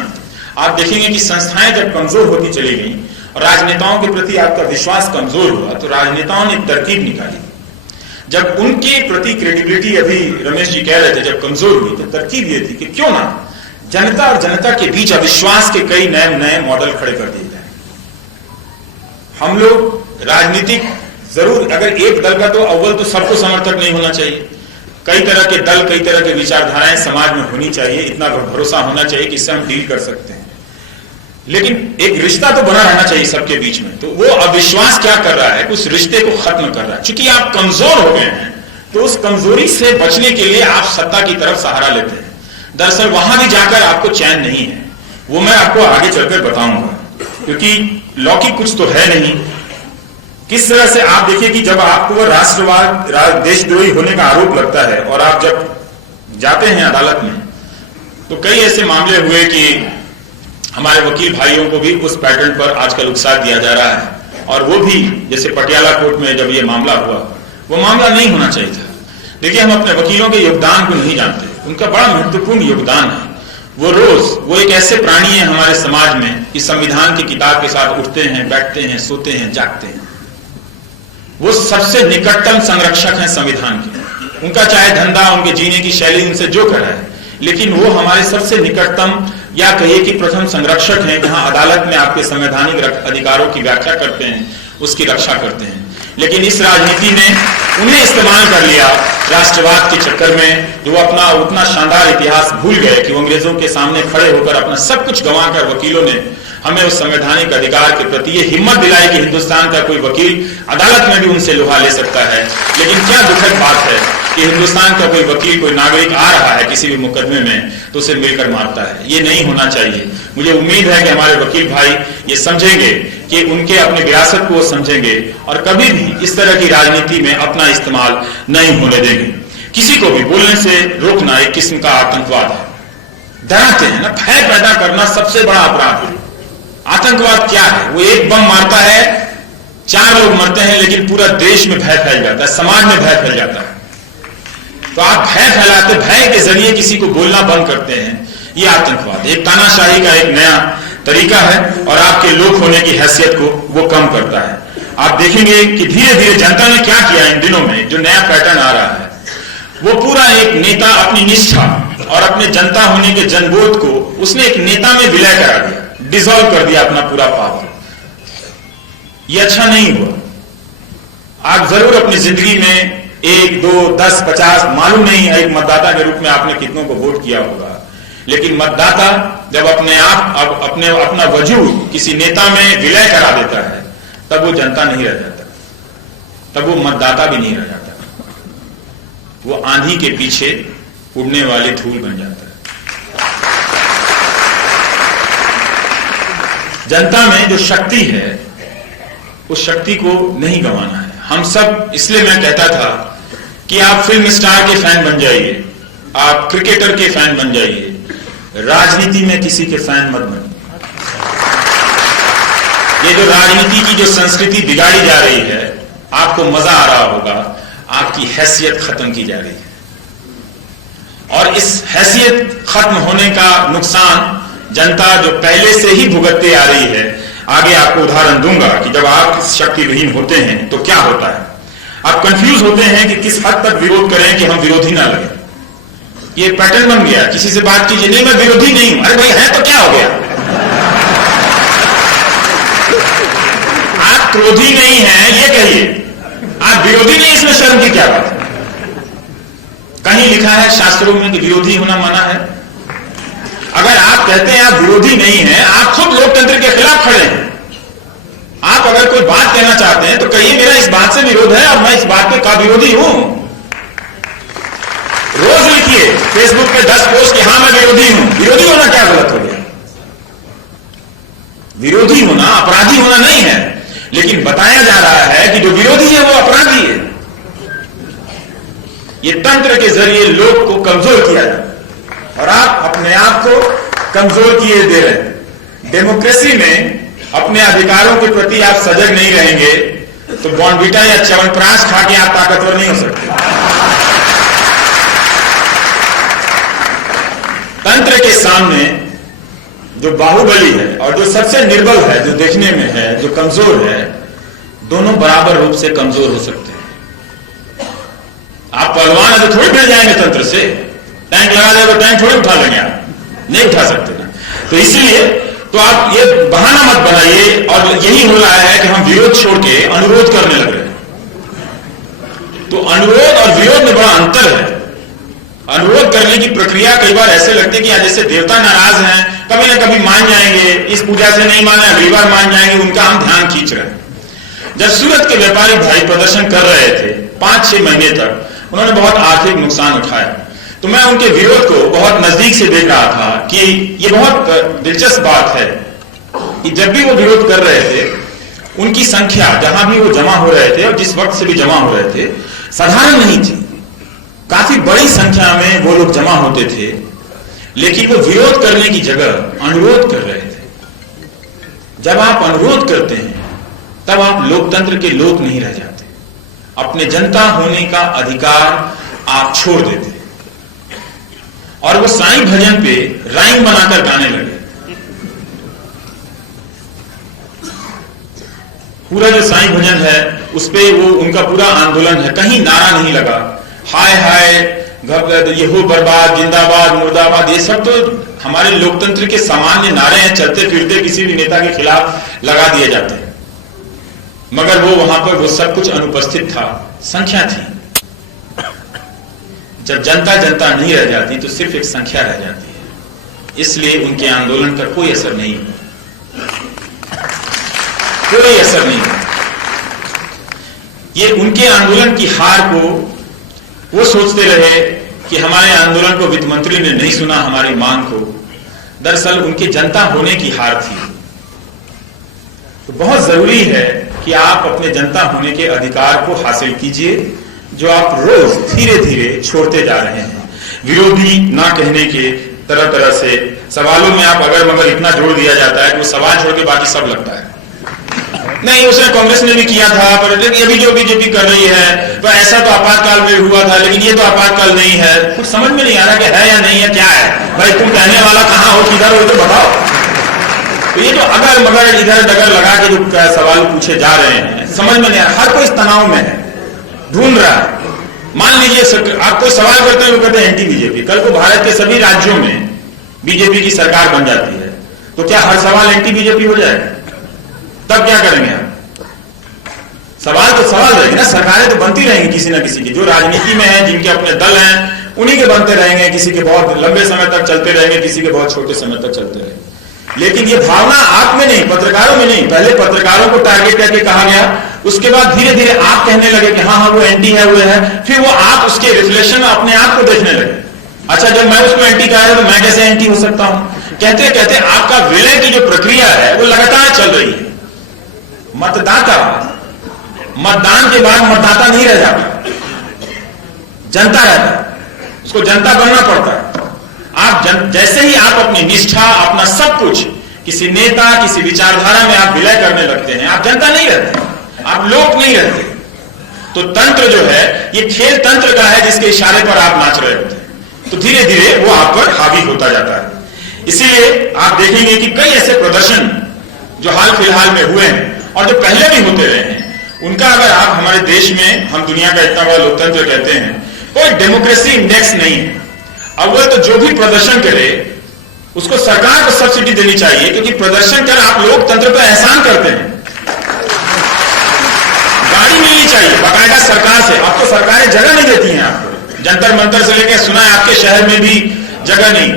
आप देखेंगे कि संस्थाएं जब कमजोर होती चली गई और राजनेताओं के प्रति आपका विश्वास कमजोर हुआ, तो राजनेताओं ने एक तरकीब निकाली। जब उनके प्रति क्रेडिबिलिटी, अभी रमेश जी कह रहे थे, जब कमजोर हुई तो तरकीब ये थी कि क्यों ना जनता और जनता के बीच अविश्वास के कई नए मॉडल खड़े कर दिए जाए। हम लोग राजनीतिक जरूर, अगर एक दल का तो अव्वल तो सबको समर्थक नहीं होना चाहिए, कई तरह के दल, कई तरह के विचारधाराएं समाज में होनी चाहिए, इतना भरोसा होना चाहिए कि इससे हम डील कर सकते हैं। लेकिन एक रिश्ता तो बना रहना चाहिए सबके बीच में। तो वो अविश्वास क्या कर रहा है, उस रिश्ते को खत्म कर रहा है। चूंकि आप कमजोर हो गए हैं तो उस कमजोरी से बचने के लिए आप सत्ता की तरफ सहारा लेते हैं। दरअसल वहां भी जाकर आपको चैन नहीं है, वो मैं आपको आगे चलकर बताऊंगा, क्योंकि लौकिक कुछ तो है नहीं। किस तरह से आप देखिए कि जब आपको राष्ट्रवाद, देशद्रोही होने का आरोप लगता है और आप जब जाते हैं अदालत में, तो कई ऐसे मामले हुए कि हमारे वकील भाइयों को भी उस पैटर्न पर आजकल उकसा दिया जा रहा है। और वो भी जैसे पटियाला कोर्ट में जब ये मामला हुआ, वो मामला नहीं होना चाहिए था। देखिए, हम अपने वकीलों के योगदान को नहीं जानते, उनका बड़ा महत्वपूर्ण योगदान है। वो एक ऐसे प्राणी है हमारे समाज में कि संविधान की किताब के साथ उठते हैं, बैठते हैं, सोते हैं, जागते हैं। वो सबसे निकटतम संरक्षक हैं संविधान के। उनका चाहे धंधा, उनके जीने की शैली उनसे जो करा है, लेकिन वो हमारे सबसे निकटतम, या कहिए कि प्रथम संरक्षक हैं, जहां अदालत में आपके संवैधानिक अधिकारों की व्याख्या करते हैं, उसकी रक्षा करते हैं। लेकिन इस राजनीति ने उन्हें इस्तेमाल कर लिया राष्ट्रवाद के चक्कर में, जो अपना उतना शानदार इतिहास भूल गए कि वो अंग्रेजों के सामने खड़े होकर अपना सब कुछ गंवाकर वकीलों ने हमें उस संवैधानिक अधिकार के प्रति ये हिम्मत दिलाई कि हिंदुस्तान का कोई वकील अदालत में भी उनसे लोहा ले सकता है। लेकिन क्या दुखद बात है कि हिंदुस्तान का कोई वकील, कोई नागरिक आ रहा है किसी भी मुकदमे में तो उसे मिलकर मारता है। ये नहीं होना चाहिए। मुझे उम्मीद है कि हमारे वकील भाई ये समझेंगे कि उनके अपने विरासत को वो समझेंगे और कभी भी इस तरह की राजनीति में अपना इस्तेमाल नहीं होने देंगे। किसी को भी बोलने से रोकना एक किस्म का आतंकवाद है। डराते हैं ना, भय पैदा करना सबसे बड़ा अपराध है। आतंकवाद क्या है? वो एक बम मारता है, 4 लोग मरते हैं, लेकिन पूरा देश में भय फैल जाता है, समाज में भय फैल जाता है। तो आप भय फैलाते, भय के जरिए किसी को बोलना बंद करते हैं, ये आतंकवाद, एक तानाशाही का एक नया तरीका है और आपके लोक होने की हैसियत को वो कम करता है। आप देखेंगे कि धीरे धीरे जनता ने क्या किया इन दिनों में, जो नया पैटर्न आ रहा है, वो पूरा एक नेता अपनी निष्ठा और अपने जनता होने के जनबोध को उसने एक नेता में विलय करा दिया, डिसॉल्व कर दिया अपना पूरा पावर। ये अच्छा नहीं हुआ। आप जरूर अपनी जिंदगी में 1, 2, 10, 50, मालूम नहीं है एक मतदाता के रूप में आपने कितनों को वोट किया होगा, लेकिन मतदाता जब अपना वजूद किसी नेता में विलय करा देता है, तब वो जनता नहीं रह जाता, तब वो मतदाता भी नहीं रह जाता, वो आंधी के पीछे उड़ने वाली धूल बन जाता है। जनता में जो शक्ति है, उस शक्ति को नहीं गंवाना है। हम सब, इसलिए मैं कहता था कि आप फिल्म स्टार के फैन बन जाइए, आप क्रिकेटर के फैन बन जाइए, राजनीति में किसी के फैन मत बनिए। ये जो राजनीति की जो संस्कृति बिगाड़ी जा रही है, आपको मजा आ रहा होगा, आपकी हैसियत खत्म की जा रही है। और इस हैसियत खत्म होने का नुकसान जनता जो पहले से ही भुगतते आ रही है। आगे आपको उदाहरण दूंगा कि जब आप शक्तिविहीन होते हैं तो क्या होता है। आप कंफ्यूज होते हैं कि किस हद तक विरोध करें कि हम विरोधी ना लगे। ये पैटर्न बन गया, किसी से बात कीजिए, नहीं मैं विरोधी नहीं हूं, अरे भाई है तो क्या हो गया। आप क्रोधी नहीं हैं ये कहिए, आप विरोधी नहीं, इसमें शर्म की क्या बात है। कहीं लिखा है शास्त्रों में कि विरोधी होना मना है? अगर आप कहते हैं आप विरोधी नहीं हैं, आप खुद लोकतंत्र के खिलाफ खड़े हैं। आप अगर कोई बात कहना चाहते हैं तो कहिए मेरा इस बात से विरोध है और मैं इस बात का विरोधी हूं। रोज लिखिए फेसबुक पे 10 पोस्ट कि हां मैं विरोधी हूं। विरोधी होना क्या गलत हो गया? विरोधी होना अपराधी होना नहीं है, लेकिन बताया जा रहा है कि जो विरोधी है वो अपराधी है। ये तंत्र के जरिए लोग को कमजोर किया जाए और आप अपने आप को कमजोर किए दे रहे हैं। डेमोक्रेसी में अपने अधिकारों के प्रति आप सजग नहीं रहेंगे तो बॉर्नविटा या च्यवनप्राश खा के आप ताकतवर नहीं हो सकते। तंत्र के सामने जो बाहुबली है और जो सबसे निर्बल है, जो देखने में है, जो कमजोर है, दोनों बराबर रूप से कमजोर हो सकते हैं। आप पहलवान है तो थोड़ी भिड़ जाएंगे तंत्र से। टैंक लगा देगा तो टैंक थोड़ी उठा लेंगे, आप नहीं उठा सकते ना। तो इसलिए तो आप ये बहाना मत बनाइए। और यही हो रहा है कि हम विरोध छोड़ के अनुरोध करने लग रहे हैं। तो अनुरोध और विरोध में बड़ा अंतर है। अनुरोध करने की प्रक्रिया कई बार ऐसे लगती है कि जैसे देवता नाराज हैं, कभी ना कभी मान जाएंगे, इस पूजा से नहीं माने अगली बार मान जाएंगे, उनका हम ध्यान खींच रहे हैं। जब सूरत के व्यापारी भाई प्रदर्शन कर रहे थे 5-6 महीने तक, उन्होंने बहुत आर्थिक नुकसान उठाया, तो मैं उनके विरोध को बहुत नजदीक से देख रहा था कि ये बहुत दिलचस्प बात है कि जब भी वो विरोध कर रहे थे, उनकी संख्या जहां भी वो जमा हो रहे थे और जिस वक्त से भी जमा हो रहे थे, साधारण नहीं थी। काफी बड़ी संख्या में वो लोग जमा होते थे, लेकिन वो विरोध करने की जगह अनुरोध कर रहे थे। जब आप अनुरोध करते हैं तब आप लोकतंत्र के लोक नहीं रह जाते। अपने जनता होने का अधिकार आप छोड़ देते। और वो साईं भजन पे राइम बनाकर गाने लगे। पूरा जो साईं भजन है उस पे वो उनका पूरा आंदोलन है, कहीं नारा नहीं लगा हाय हाय ये हो बर्बाद, जिंदाबाद, मुर्दाबाद। ये सब तो हमारे लोकतंत्र के सामान्य नारे हैं, चलते फिरते किसी भी नेता के खिलाफ लगा दिए जाते हैं। मगर वो वहां पर वो सब कुछ अनुपस्थित था, संख्या थी। जब जनता जनता नहीं रह जाती तो सिर्फ एक संख्या रह जाती है। इसलिए उनके आंदोलन का कोई असर नहीं, कोई असर नहीं। ये उनके आंदोलन की हार को वो सोचते रहे कि हमारे आंदोलन को वित्त मंत्री ने नहीं सुना, हमारी मांग को। दरअसल उनके जनता होने की हार थी। तो बहुत जरूरी है कि आप अपने जनता होने के अधिकार को हासिल कीजिए, जो आप रोज धीरे धीरे छोड़ते जा रहे हैं। विरोधी ना कहने के तरह तरह से सवालों में आप अगर मगर इतना जोड़ दिया जाता है कि वो सवाल छोड़ के बाकी सब लगता है। नहीं, उसने कांग्रेस ने भी किया था, पर ये भी जो बीजेपी कर रही है, तो ऐसा तो आपातकाल में हुआ था, लेकिन ये तो आपातकाल नहीं है। कुछ समझ में नहीं आ रहा कि है या नहीं है, क्या है भाई? तुम कहने वाला कहां हो, किधर हो, तो बताओ। तो ये जो अगर मगर इधर डगर लगा के जो सवाल पूछे जा रहे हैं, समझ में नहीं आ रहा। हर कोई इस तनाव में है, ढूंढ रहा है। मान लीजिए आप कोई सवाल करते हैं, वो कहते हैं एंटी बीजेपी। कल को भारत के सभी राज्यों में बीजेपी की सरकार बन जाती है, तो क्या हर सवाल एंटी बीजेपी हो जाएगा? तब क्या करेंगे आप? सवाल तो सवाल रहेंगे ना। सरकारें तो बनती रहेंगी किसी ना किसी की, जो राजनीति में है, जिनके अपने दल हैं, उन्हीं के बनते रहेंगे। किसी के बहुत लंबे समय तक चलते रहेंगे, किसी के बहुत छोटे समय तक चलते रहेंगे। लेकिन ये भावना आप में नहीं, पत्रकारों में नहीं। पहले पत्रकारों को टारगेट करके कहा गया, उसके बाद धीरे धीरे आप कहने लगे कि हाँ हाँ वो एंटी है, वो है। फिर वो आप उसके रिफ्लेक्शन में अपने आप को देखने लगे। अच्छा, जब मैं उसको एंटी कह रहा तो मैं कैसे एंटी हो सकता हूं? कहते कहते आपका विलय की जो प्रक्रिया है वो लगातार चल रही है। मतदाता मतदान के बाद मतदाता नहीं रह जाता, जनता रहता, उसको जनता बनना पड़ता है। आप जैसे ही आप अपनी निष्ठा, अपना सब कुछ किसी नेता, किसी विचारधारा में आप विलय करने लगते हैं, आप जनता नहीं रहते, आप लोक नहीं रहते। तो तंत्र जो है ये खेल तंत्र का है, जिसके इशारे पर आप नाच रहे होते हैं। तो धीरे धीरे वो आप पर हावी होता जाता है। इसीलिए आप देखेंगे कि कई ऐसे प्रदर्शन जो हाल फिलहाल में हुए हैं और जो पहले भी होते रहे हैं, उनका अगर आप हमारे देश में, हम दुनिया का इतना बड़ा लोकतंत्र कहते हैं, कोई डेमोक्रेसी इंडेक्स नहीं है। अव्वल तो जो भी प्रदर्शन करे उसको सरकार को सब्सिडी देनी चाहिए, क्योंकि प्रदर्शन कर आप लोकतंत्र पर एहसान करते हैं। गाड़ी मिलनी चाहिए बाकायदा सरकार से। अब तो सरकारें जगह नहीं देती हैं आपको, जंतर मंतर से लेकर सुना है आपके शहर में भी जगह नहीं।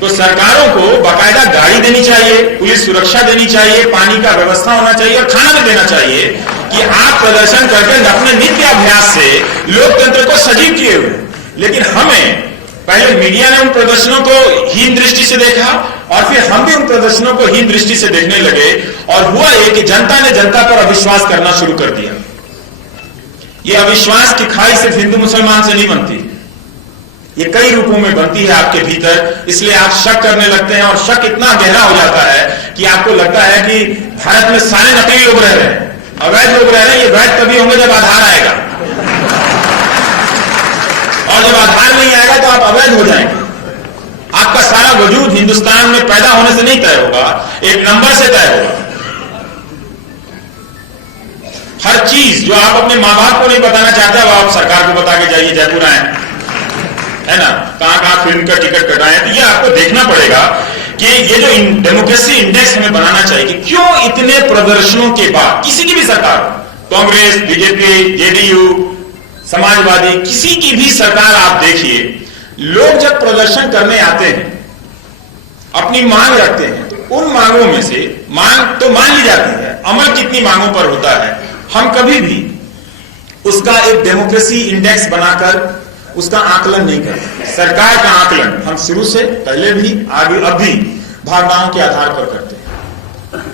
तो सरकारों को बाकायदा गाड़ी देनी चाहिए, पुलिस सुरक्षा देनी चाहिए, पानी का व्यवस्था होना चाहिए और खाना भी देना चाहिए कि आप प्रदर्शन करके अपने नित्य अभ्यास से लोकतंत्र को सजीव किए हुए। लेकिन हमें पहले मीडिया ने उन प्रदर्शनों को हीन दृष्टि से देखा और फिर हम भी उन प्रदर्शनों को हीन दृष्टि से देखने लगे और हुआ ये कि जनता ने जनता पर अविश्वास करना शुरू कर दिया। ये अविश्वास की खाई सिर्फ हिंदू मुसलमान से नहीं बनती, ये कई रूपों में बनती है आपके भीतर। इसलिए आप शक करने लगते हैं और शक इतना गहरा हो जाता है कि आपको लगता है कि भारत में सारे नकली लोग रह रहे हैं, अवैध लोग रह रहे हैं। ये वैध तभी होंगे जब आधार आएगा, और जब आधार नहीं आएगा तो आप अवैध हो जाएंगे। आपका सारा वजूद हिंदुस्तान में पैदा होने से नहीं तय होगा, एक नंबर से तय होगा। हर चीज जो आप अपने मां बाप को नहीं बताना चाहते वो आप सरकार को बता के जाइए, जयपुर आए है ना, कहां फिल्म का टिकट कटाए। तो ये आपको देखना पड़ेगा कि ये जो डेमोक्रेसी इंडेक्स हमें बनाना चाहिए कि क्यों इतने प्रदर्शनों के बाद किसी की भी सरकार, कांग्रेस, बीजेपी, जेडीयू, समाजवादी, किसी की भी सरकार आप देखिए, लोग जब प्रदर्शन करने आते हैं अपनी मांग रखते हैं तो उन मांगों में से मांग तो मान ली जाती है, अमल कितनी मांगों पर होता है हम कभी भी उसका एक डेमोक्रेसी इंडेक्स बनाकर उसका आकलन नहीं करते। सरकार का आकलन हम शुरू से पहले भी आगे अब भी भावनाओं के आधार पर करते हैं।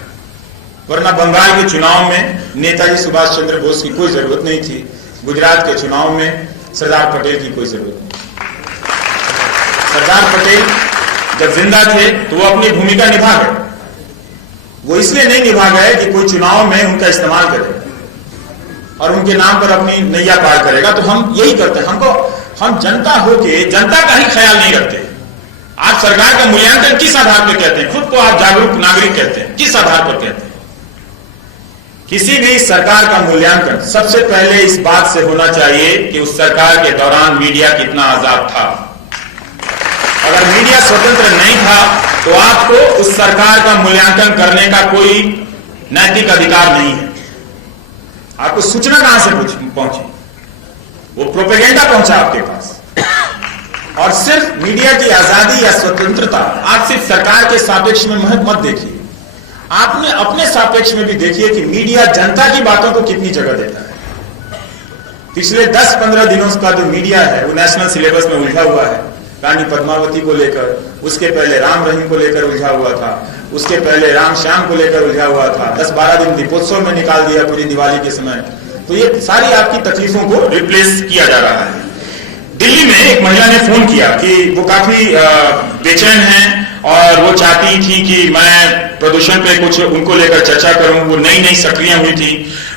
वरना बंगाल के चुनाव में नेताजी सुभाष चंद्र बोस की कोई जरूरत नहीं थी, गुजरात के चुनाव में सरदार पटेल की कोई जरूरत नहीं। सरदार पटेल जब जिंदा थे तो वो अपनी भूमिका निभा गए। वो इसलिए नहीं निभा गए कि कोई चुनाव में उनका इस्तेमाल करे और उनके नाम पर अपनी नैया पार करेगा। तो हम यही करते हैं, हम जनता होके जनता का ही ख्याल नहीं रखते। आप सरकार का मूल्यांकन किस आधार पर कहते हैं? खुद को आप जागरूक नागरिक कहते हैं, किस आधार पर कहते हैं? किसी भी सरकार का मूल्यांकन सबसे पहले इस बात से होना चाहिए कि उस सरकार के दौरान मीडिया कितना आजाद था। अगर मीडिया स्वतंत्र नहीं था तो आपको उस सरकार का मूल्यांकन करने का कोई नैतिक अधिकार नहीं है। आपको सूचना कहां से पहुंची? वो प्रोपेगेंडा पहुंचा आपके पास। और सिर्फ मीडिया की आजादी या स्वतंत्रता आप सिर्फ सरकार के सापेक्ष में मत देखिए, आपने अपने सापेक्ष में भी देखिए कि मीडिया जनता की बातों को कितनी जगह देता है। पिछले 10-15 दिनों का जो मीडिया है वो नेशनल सिलेबस में उलझा हुआ है। रानी पद्मावती को लेकर, उसके पहले राम रहीम को लेकर उलझा हुआ था, उसके पहले राम श्याम को लेकर उलझा हुआ था, 10-12 दिन दीपोत्सव में निकाल दिया पूरी दिवाली के समय। तो ये सारी आपकी तकलीफों को रिप्लेस किया जा रहा है। दिल्ली में एक महिला ने फोन किया कि वो काफी बेचैन हैं और वो चाहती थी कि मैं प्रदूषण पे कुछ उनको लेकर चर्चा करूं। वो नई सक्रिय हुई थी,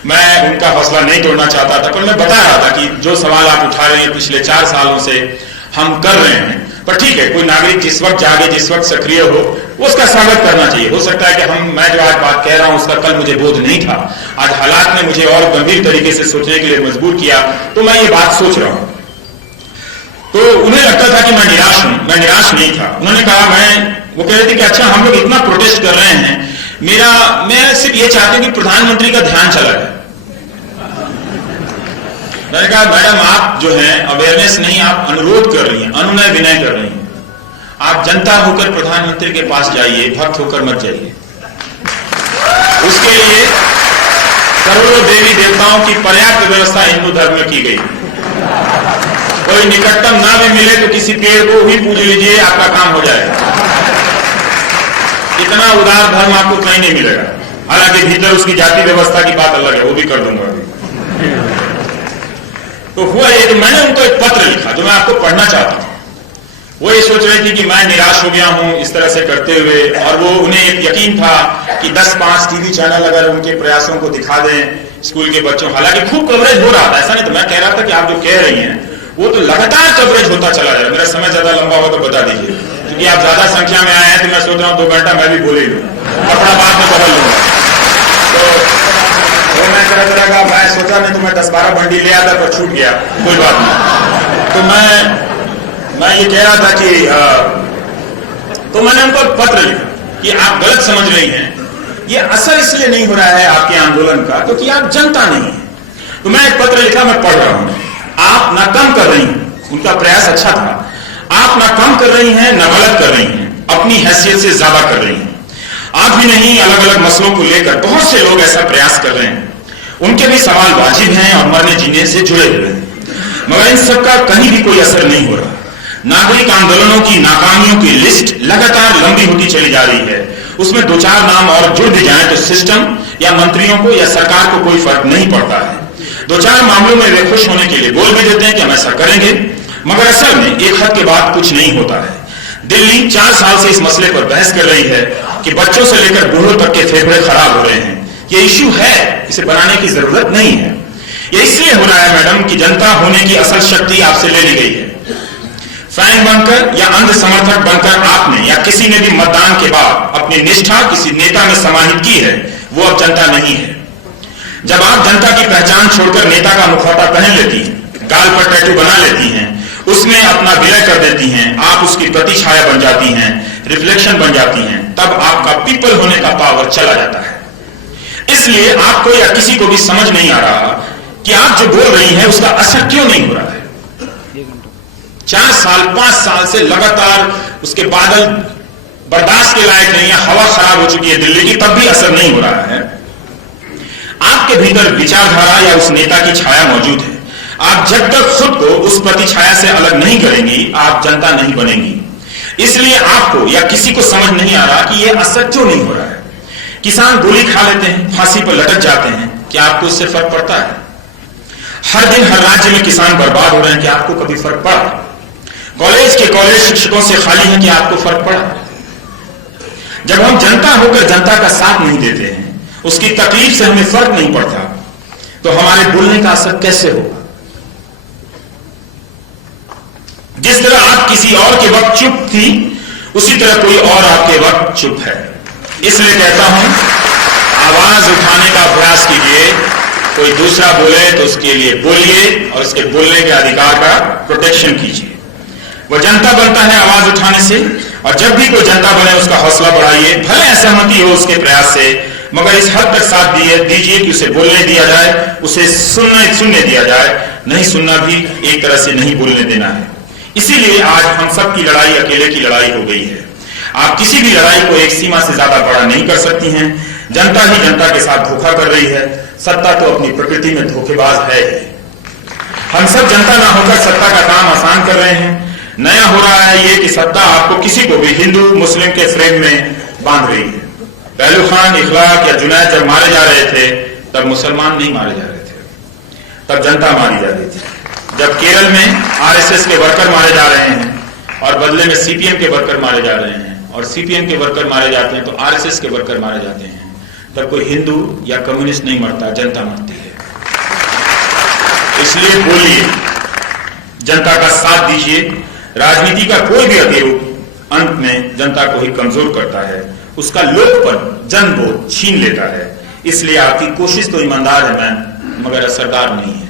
मैं उनका हौसला नहीं तोड़ना चाहता था, पर मैं बता रहा था कि जो सवाल आप उठा रहे हैं पिछले 4 सालों से हम कर रहे हैं। पर ठीक है, कोई नागरिक जिस वक्त जागे, जिस वक्त सक्रिय हो, उसका स्वागत करना चाहिए। हो सकता है कि मैं जो आज बात कह रहा हूं उसका कल मुझे बोध नहीं था, आज हालात ने मुझे और गंभीर तरीके से सोचने के लिए मजबूर किया, तो मैं ये बात सोच रहा हूं। तो उन्हें लगता था कि मैं निराश हूं, मैं निराश नहीं था। उन्होंने कहा वो कह रहे थे कि अच्छा हम लोग इतना प्रोटेस्ट कर रहे हैं, मैं सिर्फ ये चाहती हूं कि प्रधानमंत्री का ध्यान चला जाए। मैंने कहा मैडम आप जो है अवेयरनेस नहीं, आप अनुरोध कर रही हैं, अनुनय विनय कर रही हैं। आप जनता होकर प्रधानमंत्री के पास जाइए, भक्त होकर मत जाइए। उसके लिए करोड़ों देवी देवताओं की पर्याप्त व्यवस्था हिंदू धर्म में की गई। कोई निकटतम ना भी मिले तो किसी पेड़ को ही पूज लीजिए, आपका काम हो जाएगा। इतना उदार धर्म आपको कहीं नहीं मिलेगा। हालांकि भीतर उसकी जाति व्यवस्था की बात अलग है, वो भी कर दूंगा अभी। तो हुआ ये कि मैंने उनको एक पत्र लिखा जो मैं आपको पढ़ना चाहता हूं। वो ये सोच रही थी कि मैं निराश हो गया हूं इस तरह से करते हुए, और वो उन्हें एक यकीन था कि 10-5 टीवी चैनल अगर उनके प्रयासों को दिखा दें स्कूल के बच्चों, हालांकि खूब कवरेज हो रहा था, ऐसा नहीं। तो मैं कह रहा था कि आप जो कह रही हैं वो तो लगातार कवरेज होता चला जाए। मेरा समय ज्यादा लंबा हो तो बता दीजिए, क्योंकि आप ज्यादा संख्या में आए हैं तो मैं सोच रहा हूं 2 घंटा मैं भी बोल ही लूं, कपड़ा बाद में बदल लूंगा। तो मैं तरह का मैं सोचा, नहीं तो मैं 10-12 बंडी ले आता पर छूट गया, कोई बात नहीं। तो मैं ये कह रहा था कि तो मैंने उनको पत्र लिखा कि आप गलत समझ रही हैं, ये असर इसलिए नहीं हो रहा है आपके आंदोलन का क्योंकि आप जनता नहीं है। तो मैं एक पत्र लिखा, मैं पढ़ रहा हूं। आप ना कम कर रही हैं, उनका प्रयास अच्छा था। आप ना कम कर रही हैं ना गलत कर रही हैं, अपनी हैसियत से ज्यादा कर रही हैं। आप भी नहीं, अलग अलग मसलों को लेकर बहुत से लोग ऐसा प्रयास कर रहे हैं। उनके भी सवाल वाजिब हैं और मरने जीने से जुड़े हुए हैं, मगर इन सबका कहीं भी कोई असर नहीं हो रहा। नागरिक आंदोलनों की नाकामियों की लिस्ट लगातार लंबी होती चली जा रही है। उसमें 2-4 नाम और जुड़ भी जाए तो सिस्टम या मंत्रियों को या सरकार को कोई फर्क नहीं पड़ता है। 2-4 मामलों में वे खुश होने के लिए बोल भी देते हैं कि हम ऐसा करेंगे, मगर असल में एक हद के बाद कुछ नहीं होता है। दिल्ली 4 साल से इस मसले पर बहस कर रही है कि बच्चों से लेकर बूढ़ों तक के फेफड़े खराब हो रहे हैं। ये इश्यू है, इसे बनाने की जरूरत नहीं है। ये इसलिए हो रहा है मैडम कि जनता होने की असल शक्ति आपसे ले ली गई है। फैन बनकर या अंध समर्थक बनकर आपने या किसी ने भी मतदान के बाद अपनी निष्ठा किसी नेता में समाहित की है, वो अब जनता नहीं है। जब आप जनता की पहचान छोड़कर नेता का मुखौटा पहन लेती हैं, गाल पर टैटू बना लेती हैं, उसमें अपना विलय कर देती हैं, आप उसकी प्रतिछाया बन जाती हैं, रिफ्लेक्शन बन जाती हैं, तब आपका पीपल होने का पावर चला जाता है। इसलिए आपको या किसी को भी समझ नहीं आ रहा कि आप जो बोल रही हैं उसका असर क्यों नहीं हो रहा है। 4 साल 5 साल से लगातार उसके बादल बर्दाश्त के लायक नहीं है, हवा खराब हो चुकी है दिल्ली की, तब भी असर नहीं हो रहा है। आपके भीतर विचारधारा या उस नेता की छाया मौजूद है। आप जब तक खुद को उस प्रतिछाया से अलग नहीं करेंगी, आप जनता नहीं बनेंगी। इसलिए आपको या किसी को समझ नहीं आ रहा कि यह असर क्यों नहीं हो रहा है। किसान गोली खा लेते हैं, फांसी पर लटक जाते हैं, क्या आपको इससे फर्क पड़ता है? हर दिन हर राज्य में किसान बर्बाद हो रहे हैं, क्या आपको कभी फर्क पड़ा? कॉलेज के कॉलेज शिक्षकों से खाली हैं, क्या आपको फर्क पड़ा? जब हम जनता होकर जनता का साथ नहीं देते हैं, उसकी तकलीफ से हमें फर्क नहीं पड़ता, तो हमारे बोलने का असर कैसे होगा? जिस तरह आप किसी और के वक्त चुप थी, उसी तरह कोई और आपके वक्त चुप है। इसलिए कहता हूं, आवाज उठाने का प्रयास कीजिए। कोई दूसरा बोले तो उसके लिए बोलिए और उसके बोलने के अधिकार का प्रोटेक्शन कीजिए। वो जनता बनता है आवाज उठाने से, और जब भी कोई जनता बने उसका हौसला बढ़ाइए। भले असहमति हो उसके प्रयास से, मगर इस हद तक साथ दीजिए कि उसे बोलने दिया जाए, उसे सुनने दिया जाए। नहीं सुनना भी एक तरह से नहीं बोलने देना है। इसीलिए आज हम सब की लड़ाई अकेले की लड़ाई हो गई है। आप किसी भी लड़ाई को एक सीमा से ज्यादा बड़ा नहीं कर सकती हैं। जनता ही जनता के साथ धोखा कर रही है। सत्ता तो अपनी प्रकृति में धोखेबाज है ही। हम सब जनता ना होकर सत्ता का काम आसान कर रहे हैं। नया हो रहा है ये कि सत्ता आपको किसी को भी हिंदू मुस्लिम के फ्रेम में बांध रही है। पहलू खान, इखलाक या जुनैद जब मारे जा रहे थे, तब मुसलमान नहीं मारे जा रहे थे, तब जनता मारी जा रही थी। जब केरल में आरएसएस के वर्कर मारे जा रहे हैं और बदले में सीपीएम के वर्कर मारे जा रहे हैं, और सीपीएम के वर्कर मारे जाते हैं तो आरएसएस के वर्कर मारे जाते हैं, तब कोई हिंदू या कम्युनिस्ट नहीं मरता, जनता मरती है। इसलिए बोलिए, जनता का साथ दीजिए। राजनीति का कोई भी अतिरूप अंत में जनता को ही कमजोर करता है, उसका लोकपन जनबोध छीन लेता है। इसलिए आपकी कोशिश तो ईमानदार है मैम, मगर असरदार नहीं है।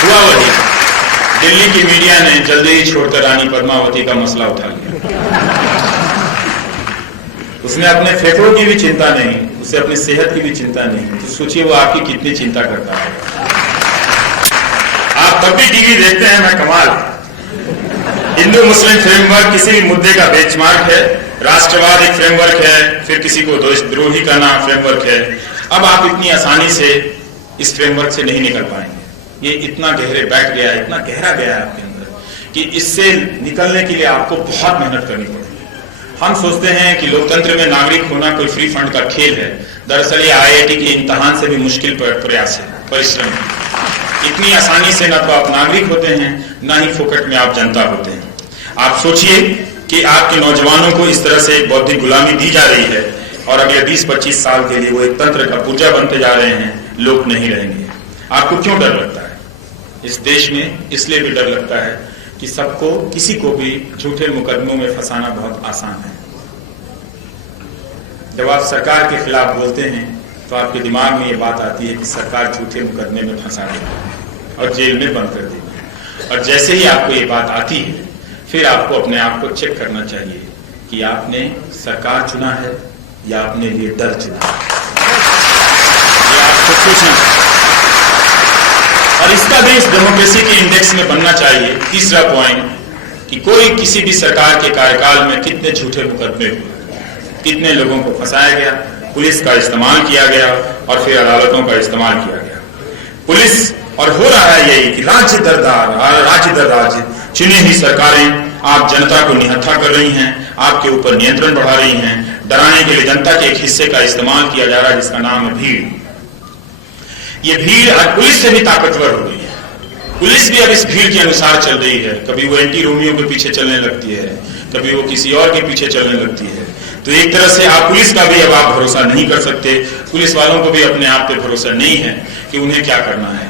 हुआ वही, दिल्ली की मीडिया ने जल्दी ही छोड़कर रानी पद्मावती का मसला उठा लिया। उसने अपने फेफड़ों की भी चिंता नहीं, उसे अपनी सेहत की भी चिंता नहीं। तो सोचिए वो आपकी कितनी चिंता करता है। आप तब भी टीवी देखते हैं, मैं कमाल। हिंदू मुस्लिम फ्रेमवर्क किसी भी मुद्दे का बेंचमार्क है, राष्ट्रवाद एक फ्रेमवर्क है, फिर किसी को देशद्रोही करना फ्रेमवर्क है। अब आप इतनी आसानी से इस फ्रेमवर्क से नहीं निकल पाएंगे। ये इतना गहरे बैठ गया है, इतना गहरा गया है आपके अंदर कि इससे निकलने के लिए आपको बहुत मेहनत करनी पड़ेगी। हम सोचते हैं कि लोकतंत्र में नागरिक होना कोई फ्री फंड का खेल है। दरअसल ये आईआईटी के इम्तिहान से भी मुश्किल प्रयास है, परिश्रम है। इतनी आसानी से ना तो आप नागरिक होते हैं, ना ही फोकट में आप जनता होते हैं। आप सोचिए कि आपके नौजवानों को इस तरह से एक बौद्धिक गुलामी दी जा रही है और अगले 20-25 साल के लिए वो एक तंत्र का पुर्जा बनते जा रहे हैं, लोग नहीं रहेंगे। आपको क्यों डर लगता है? इस देश में इसलिए भी डर लगता है कि सबको, किसी को भी झूठे मुकदमों में फंसाना बहुत आसान है। जब आप सरकार के खिलाफ बोलते हैं तो आपके दिमाग में ये बात आती है कि सरकार झूठे मुकदमे में फंसा देगी और जेल में बंद कर देगी। और जैसे ही आपको ये बात आती है, फिर आपको अपने आप को चेक करना चाहिए कि आपने सरकार चुना है या अपने लिए डर चुना है। ये आपको सोचना चाहिए। और इसका भी इस डेमोक्रेसी के इंडेक्स में बनना चाहिए। तीसरा पॉइंट कि कोई किसी भी सरकार के कार्यकाल में कितने झूठे मुकदमे हुए, कितने लोगों को फंसाया गया, पुलिस का इस्तेमाल किया गया और फिर अदालतों का इस्तेमाल किया गया। पुलिस और हो रहा है यही कि राज्य दर राज्य चुनी हुई सरकारें आप जनता को निहत्था कर रही हैं, आपके ऊपर नियंत्रण बढ़ा रही हैं, डराने के लिए जनता के एक हिस्से का इस्तेमाल किया जा रहा है जिसका नाम है भीड़। ये भीड़ आज पुलिस से भी ताकतवर हो गई है। पुलिस भी अब इस भीड़ के अनुसार चल रही है। कभी वो एंटी रोमियो के पीछे चलने लगती है, कभी वो किसी और के पीछे चलने लगती है। तो एक तरह से आप पुलिस का भी अब आप भरोसा नहीं कर सकते। पुलिस वालों को भी अपने आप पे भरोसा नहीं है कि उन्हें क्या करना है।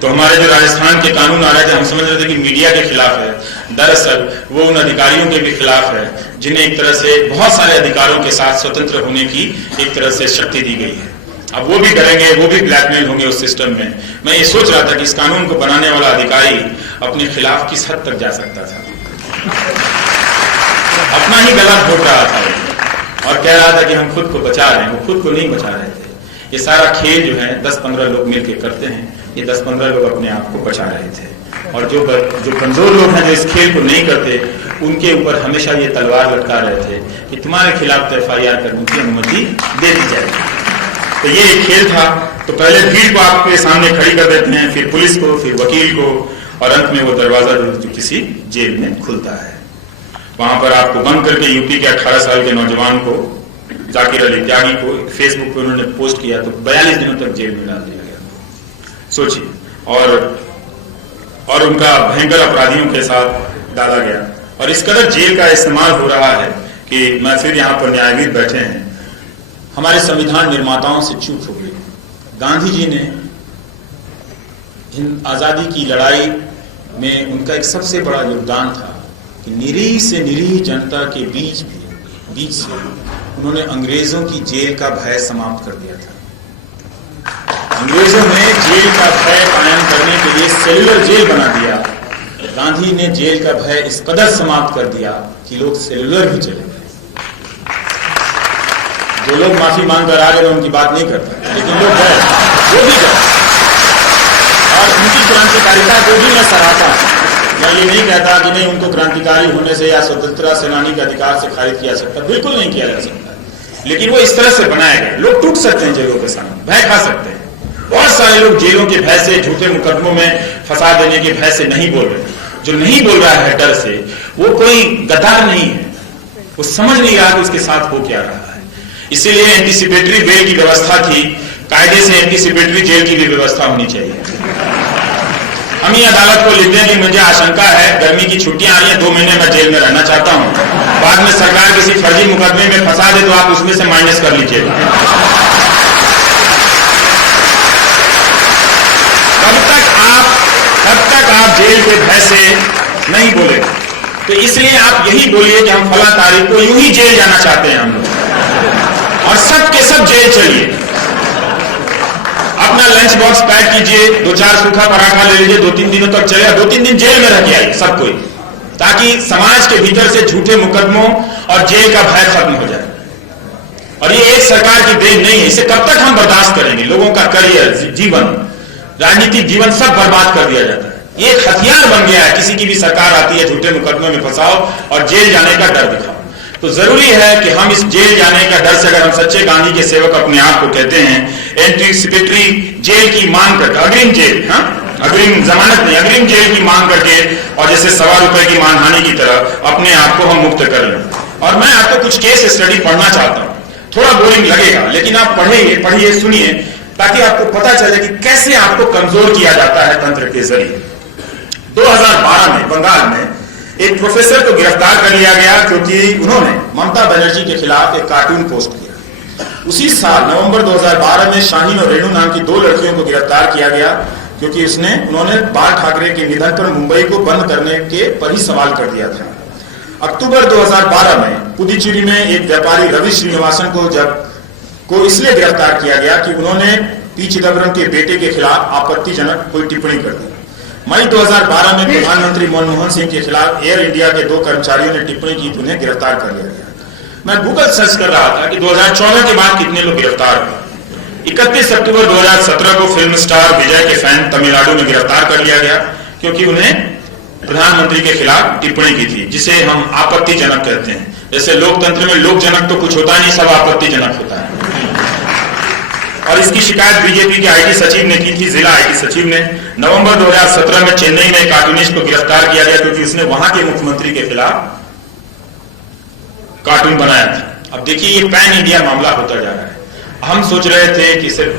तो हमारे जो राजस्थान के कानून आ रहे थे, हम समझ रहे थे कि मीडिया के खिलाफ है, दरअसल वो उन अधिकारियों के भी खिलाफ है जिन्हें एक तरह से बहुत सारे अधिकारों के साथ स्वतंत्र होने की एक तरह से शक्ति दी गई है। अब वो भी डरेंगे, वो भी ब्लैकमेल होंगे उस सिस्टम में। मैं ये सोच रहा था कि इस कानून को बनाने वाला अधिकारी अपने खिलाफ किस हद तक जा सकता था। अपना ही गला घोट रहा था और कह रहा था कि हम खुद को बचा रहे हैं। वो खुद को नहीं बचा रहे थे। ये सारा खेल जो है 10-15 लोग मिलकर करते हैं। ये 10-15 लोग अपने आप को बचा रहे थे और जो कमजोर लोग हैं जो इस खेल को नहीं करते, उनके ऊपर हमेशा ये तलवार लटका रहे थे कि तुम्हारे खिलाफ तो FIR करने की अनुमति दे दी जाएगी। तो ये एक खेल था। तो पहले भीड़ को आपके सामने खड़ी कर देते हैं, फिर पुलिस को, फिर वकील को, और अंत में वो दरवाजा जो किसी जेल में खुलता है। वहां पर आपको बंद करके यूपी के 18 साल के नौजवान को, जाकिर अली त्यागी को, फेसबुक पे उन्होंने पोस्ट किया तो 42 दिनों तक जेल में डाल दिया गया। सोचिए। और उनका भयंकर अपराधियों के साथ डाला गया। और इस कदर जेल का इस्तेमाल हो रहा है कि मैं फिर यहाँ पर न्यायाधीश बैठे हैं। हमारे संविधान निर्माताओं से चूक हो गई। गांधी जी ने आजादी की लड़ाई में उनका एक सबसे बड़ा योगदान था कि निरीह से निरीह जनता के बीच से उन्होंने अंग्रेजों की जेल का भय समाप्त कर दिया था। अंग्रेजों ने जेल का भय कायम करने के लिए सेलुलर जेल बना दिया। गांधी ने जेल का भय इस कदर समाप्त कर दिया कि लोग सेलुलर भी चले गए। जो लोग माफी मांगकर आ गए उनकी बात नहीं करता, लेकिन लोग गए, वो भी गए। और उनकी क्रांतिकारिता को भी मैं सराहता हूं। मैं ये नहीं कहता कि नहीं, उनको क्रांतिकारी होने से या स्वतंत्रता सेनानी के अधिकार से खारिज किया सकता, बिल्कुल नहीं किया जा सकता। लेकिन वो इस तरह से बनाया गया। लोग टूट सकते हैं जेलों के सामने, भय खा सकते हैं। बहुत सारे लोग जेलों के भय से, झूठे मुकदमों में फंसा देने के भय से नहीं बोल रहे। जो नहीं बोल रहा है डर से, वो कोई गद्दार नहीं है। वो समझ नहीं रहा कि उसके साथ हो क्या रहा है। इसीलिए एंटीसिपेटरी बेल की व्यवस्था थी। कायदे से एंटीसिपेटरी जेल की भी व्यवस्था होनी चाहिए। हम ही अदालत को लिखते हैं कि मुझे आशंका है, गर्मी की छुट्टियां आ रही हैं, 2 महीने मैं जेल में रहना चाहता हूं। बाद में सरकार किसी फर्जी मुकदमे में फंसा दे तो आप उसमें से माइनस कर लीजिएगा। तब तक आप जेल के भय से नहीं बोले। तो इसलिए आप यही बोलिए कि हम फला तारीख को यूं ही जेल जाना चाहते हैं हम लोग, और सब के सब जेल चलिए। अपना लंच बॉक्स पैक कीजिए, 2-4 सूखा पराठा ले लीजिए, 2-3 दिनों तक चलेगा। 2-3 दिन जेल में रह के आइए सब कोई, ताकि समाज के भीतर से झूठे मुकदमों और जेल का भय खत्म हो जाए। और ये एक सरकार की देन नहीं है। इसे कब तक हम बर्दाश्त करेंगे? लोगों का करियर, जीवन, राजनीतिक जीवन सब बर्बाद कर दिया जाता है। ये एक हथियार बन गया है। किसी की भी सरकार आती है, झूठे मुकदमे में फंसाओ और जेल जाने का डर दिखाओ। तो जरूरी है कि हम इस जेल जाने का डर से, अगर हम सच्चे गांधी के सेवक अपने आप को कहते हैं, एंटीसिपेटरी जेल की मांग करके, अग्रिम जेल, अग्रिम जमानत नहीं, अग्रिम जेल की मांग करके, और जैसे ₹1.25 की मानहानि की तरह अपने आप को हम मुक्त कर लें। और मैं आपको कुछ केस स्टडी पढ़ना चाहता हूं। थोड़ा बोरिंग लगेगा, लेकिन आप पढ़िए, सुनिए, ताकि आपको पता चले कि कैसे आपको कमजोर किया जाता है तंत्र के जरिए। 2012 में बंगाल में एक प्रोफेसर को गिरफ्तार कर लिया गया क्योंकि उन्होंने ममता बनर्जी के खिलाफ एक कार्टून पोस्ट किया। उसी साल नवंबर 2012 में शाहीन और रेणु नाम की 2 लड़कियों को गिरफ्तार किया गया क्योंकि उन्होंने बाल ठाकरे के निधन पर मुंबई को बंद करने के पर ही सवाल कर दिया था। अक्टूबर 2012 में पुदुचेरी में एक व्यापारी रवि श्रीनिवासन को इसलिए गिरफ्तार किया गया कि उन्होंने पी चिदम्बरम के बेटे के खिलाफ आपत्तिजनक कोई टिप्पणी कर दी। मई 2012 में प्रधानमंत्री मनमोहन सिंह के खिलाफ एयर इंडिया के 2 कर्मचारियों ने टिप्पणी की तो उन्हें गिरफ्तार कर लिया गया। मैं गूगल सर्च कर रहा था कि 2014 के बाद कितने लोग गिरफ्तार हुए। 31 अक्टूबर 2017 को फिल्म स्टार विजय के फैन तमिलनाडु में गिरफ्तार कर लिया गया क्योंकि उन्हें प्रधानमंत्री के खिलाफ टिप्पणी की थी, जिसे हम आपत्तिजनक कहते हैं। जैसे लोकतंत्र में लोकजनक तो कुछ होता नहीं, सब आपत्तिजनक होता है। और इसकी शिकायत बीजेपी के आईटी सचिव ने की थी, जिला आईटी सचिव ने। नवंबर 2017 में चेन्नई में कार्टूनिस्ट को गिरफ्तार किया गया क्योंकि उसने वहां के मुख्यमंत्री के खिलाफ कार्टून बनाया था। अब देखिए ये पैन इंडिया मामला होता जा रहा है। हम सोच रहे थे कि सिर्फ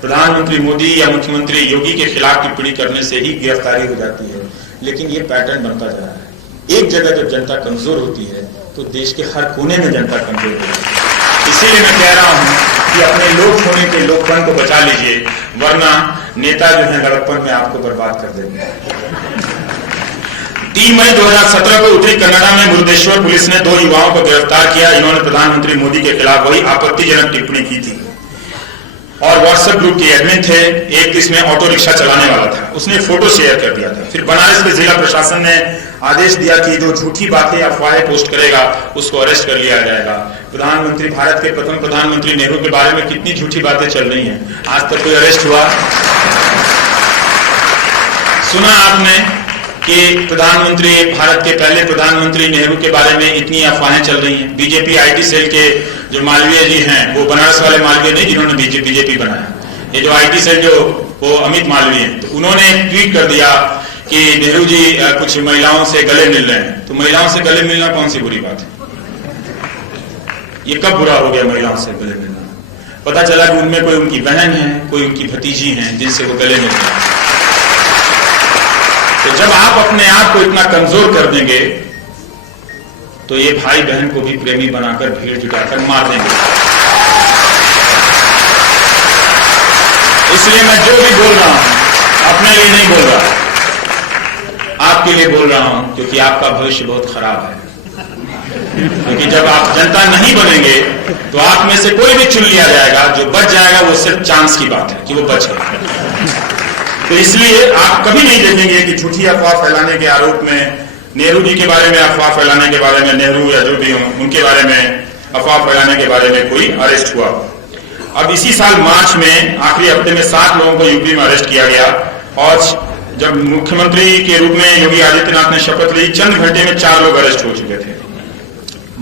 प्रधानमंत्री मोदी या मुख्यमंत्री योगी के खिलाफ टिप्पणी करने से ही गिरफ्तारी हो जाती है, लेकिन ये पैटर्न बनता जा रहा है। एक जगह जब जनता कमजोर होती है तो देश के हर कोने में जनता कमजोर होती है। इसीलिए मैं कह रहा हूं कि अपने लोक होने के लोकपन को बचा लीजिए, वरना नेता जो है लड़कपन में आपको बर्बाद कर देंगे। 3 मई 2017 को उत्तरी कन्नड़ा में मुरुदेश्वर पुलिस ने 2 युवाओं को गिरफ्तार किया। इन्होंने प्रधानमंत्री मोदी के खिलाफ वही आपत्तिजनक टिप्पणी की थी और व्हाट्सएप ग्रुप के एडमिन थे। एक इसमें ऑटो रिक्शा चलाने वाला था, उसने फोटो शेयर कर दिया था। फिर बनारस के जिला प्रशासन ने आदेश दिया कि जो झूठी बातें अफवाहें पोस्ट करेगा उसको अरेस्ट कर लिया जाएगा। प्रधानमंत्री, भारत के प्रथम प्रधानमंत्री नेहरू के बारे में कितनी झूठी बातें चल रही हैं, आज तक कोई अरेस्ट हुआ? सुना आपने कि प्रधानमंत्री, भारत के पहले प्रधानमंत्री नेहरू के बारे में इतनी अफवाहें चल रही हैं। बीजेपी आईटी सेल के जो मालवीय जी हैं, वो बनारस वाले मालवीय नहीं जिन्होंने बीजेपी बनाया, ये जो आईटी सेल जो वो अमित मालवीय, तो उन्होंने एक ट्वीट कर दिया कि नेहरू जी कुछ महिलाओं से गले मिल रहे हैं। तो महिलाओं से गले मिलना कौन सी बुरी बात है? ये कब बुरा हो गया महिलाओं से गले मिलना? पता चला कि उनमें कोई उनकी बहन है, कोई उनकी भतीजी है जिनसे वो गले मिल रहे हैं। तो जब आप अपने आप को इतना कमजोर कर देंगे तो ये भाई बहन को भी प्रेमी बनाकर भीड़ जुटाकर मार देंगे। इसलिए मैं जो भी बोल रहा हूं अपने लिए नहीं बोल रहा, आपके लिए बोल रहा हूं, क्योंकि आपका भविष्य बहुत खराब है। क्योंकि जब आप जनता नहीं बनेंगे तो आप में से कोई भी चुन लिया जाएगा, जो बच जाएगा वो सिर्फ चांस की बात है कि वो बच गया। तो इसलिए आप कभी नहीं देखेंगे कि झूठी अफवाह फैलाने के आरोप में, नेहरू जी के बारे में अफवाह फैलाने के बारे में, नेहरू या जो भी हो उनके बारे में अफवाह फैलाने के बारे में कोई अरेस्ट हुआ। अब इसी साल मार्च में आखिरी हफ्ते में 7 लोगों को यूपी में अरेस्ट किया गया और जब मुख्यमंत्री के रूप में योगी आदित्यनाथ ने शपथ ली, चंद घंटे में 4 लोग अरेस्ट हो चुके थे।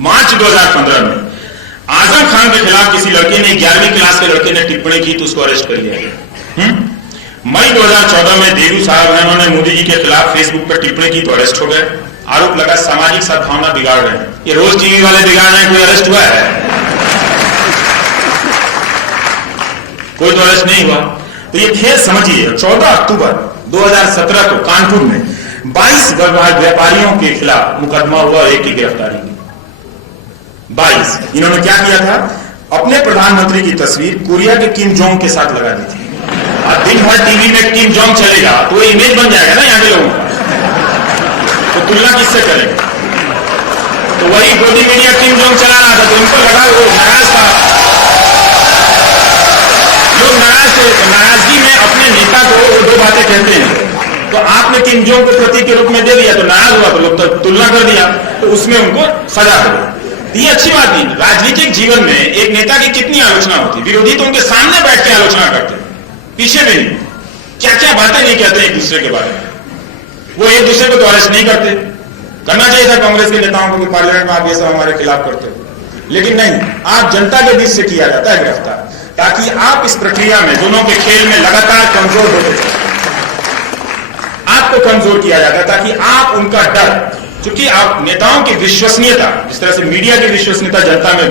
मार्च 2015 में आजम खान के खिलाफ किसी लड़के ने, 11वीं क्लास के लड़के ने टिप्पणी की तो उसको अरेस्ट कर लिया गया। मई 2014 में देवू साहब हैं, उन्होंने मोदी जी के खिलाफ फेसबुक पर टिप्पणी की तो अरेस्ट हो गए। आरोप लगा सामाजिक सद्भावना बिगाड़ रहे हैं। ये रोज टीवी वाले बिगाड़ रहे हैं, कोई अरेस्ट हुआ है? कोई तो अरेस्ट नहीं हुआ। तो ये खेल समझिए। 14 अक्टूबर 2017 को कानपुर में 22 व्यापारियों के खिलाफ मुकदमा हुआ और एक की गिरफ्तारी हुई। 22। इन्होंने क्या किया था? अपने प्रधानमंत्री की तस्वीर कोरिया के किम जोंग के साथ लगा दी थी। और दिन भर टीवी में किम जोंग चलेगा तो वो इमेज बन जाएगा ना यहाँ के लोगों का, तो तुलना किससे करेंगे? तो वही गोदी मीडिया किम जोंग चला रहा था तो उनको लगा वो नाराज था, लोग नाराज थे। तो नाराजगी में अपने नेता को वो 2 बातें कहते हैं, तो आपने किम जोंग को प्रतीक के रूप में दे दिया तो नाराज हुआ, तो लोग तुलना कर दिया, तो उसमें उनको सजा हो गई। ये अच्छी बात नहीं। राजनीतिक जीवन में एक नेता की कितनी आलोचना होती, विरोधी तो उनके सामने बैठ के आलोचना करते, पीछे नहीं। क्या क्या बातें नहीं कहते एक दूसरे के बारे में। वो एक दूसरे को तो अरेस्ट नहीं करते। करना चाहिए था कांग्रेस के नेताओं को कि पार्लियामेंट में आप ये सब हमारे खिलाफ करते हो, लेकिन नहीं, आप जनता के बीच से किया जाता है गिरफ्तार, ताकि आप इस प्रक्रिया में, दोनों के खेल में लगातार कमजोर होते जाए। आपको कमजोर किया जाता है ताकि आप उनका डर, चूंकि आप नेताओं की विश्वसनीयता, जिस तरह से मीडिया की विश्वसनीयता जनता में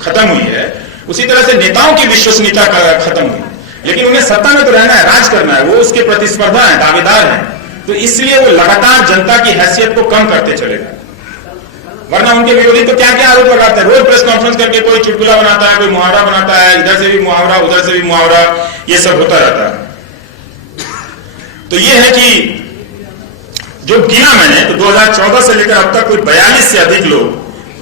खत्म हुई है, उसी तरह से नेताओं की विश्वसनीयता खत्म हुई, लेकिन उन्हें सत्ता में तो रहना है, राज करना है, वो उसके प्रतिस्पर्धा है, दावेदार है, तो इसलिए वो लगातार जनता की हैसियत को कम करते चलेगा। वरना उनके विरोधी तो क्या क्या आरोप लगाते हैं, रोज प्रेस कॉन्फ्रेंस करके कोई चुटकुला बनाता है, कोई मुहावरा बनाता है, इधर से भी मुहावरा उधर से भी मुहावरा, ये सब होता रहता है। तो ये है कि जो गिना मैंने, तो 2014 से लेकर अब तक कोई 42 से अधिक लोग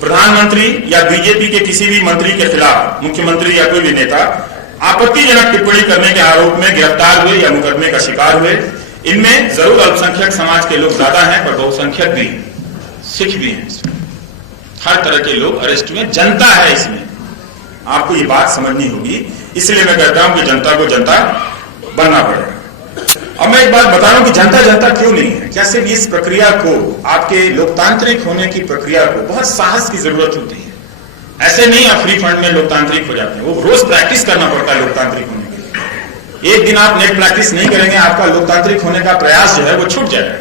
प्रधानमंत्री या बीजेपी के किसी भी मंत्री के खिलाफ, मुख्यमंत्री या कोई भी नेता, आपत्तिजनक टिप्पणी करने के आरोप में गिरफ्तार हुए या मुकदमे का शिकार हुए। इनमें जरूर अल्पसंख्यक समाज के लोग ज्यादा हैं, पर बहुसंख्यक भी, सिख भी हैं, हर तरह के लोग अरेस्ट हुए। जनता है इसमें, आपको ये बात समझनी होगी इसलिए मैं कहता हूं कि जनता को जनता बनना पड़ेगा। अब मैं एक बात बता रहा हूं कि जनता जनता क्यों नहीं है। क्या सिर्फ इस प्रक्रिया को, आपके लोकतांत्रिक होने की प्रक्रिया को बहुत साहस की जरूरत होती है। ऐसे नहीं आप फ्री फंड में लोकतांत्रिक हो जाते हैं, वो रोज प्रैक्टिस करना पड़ता है लोकतांत्रिक होने के लिए। एक दिन आप नेट प्रैक्टिस नहीं करेंगे, आपका लोकतांत्रिक होने का प्रयास जो है वो छूट जाएगा।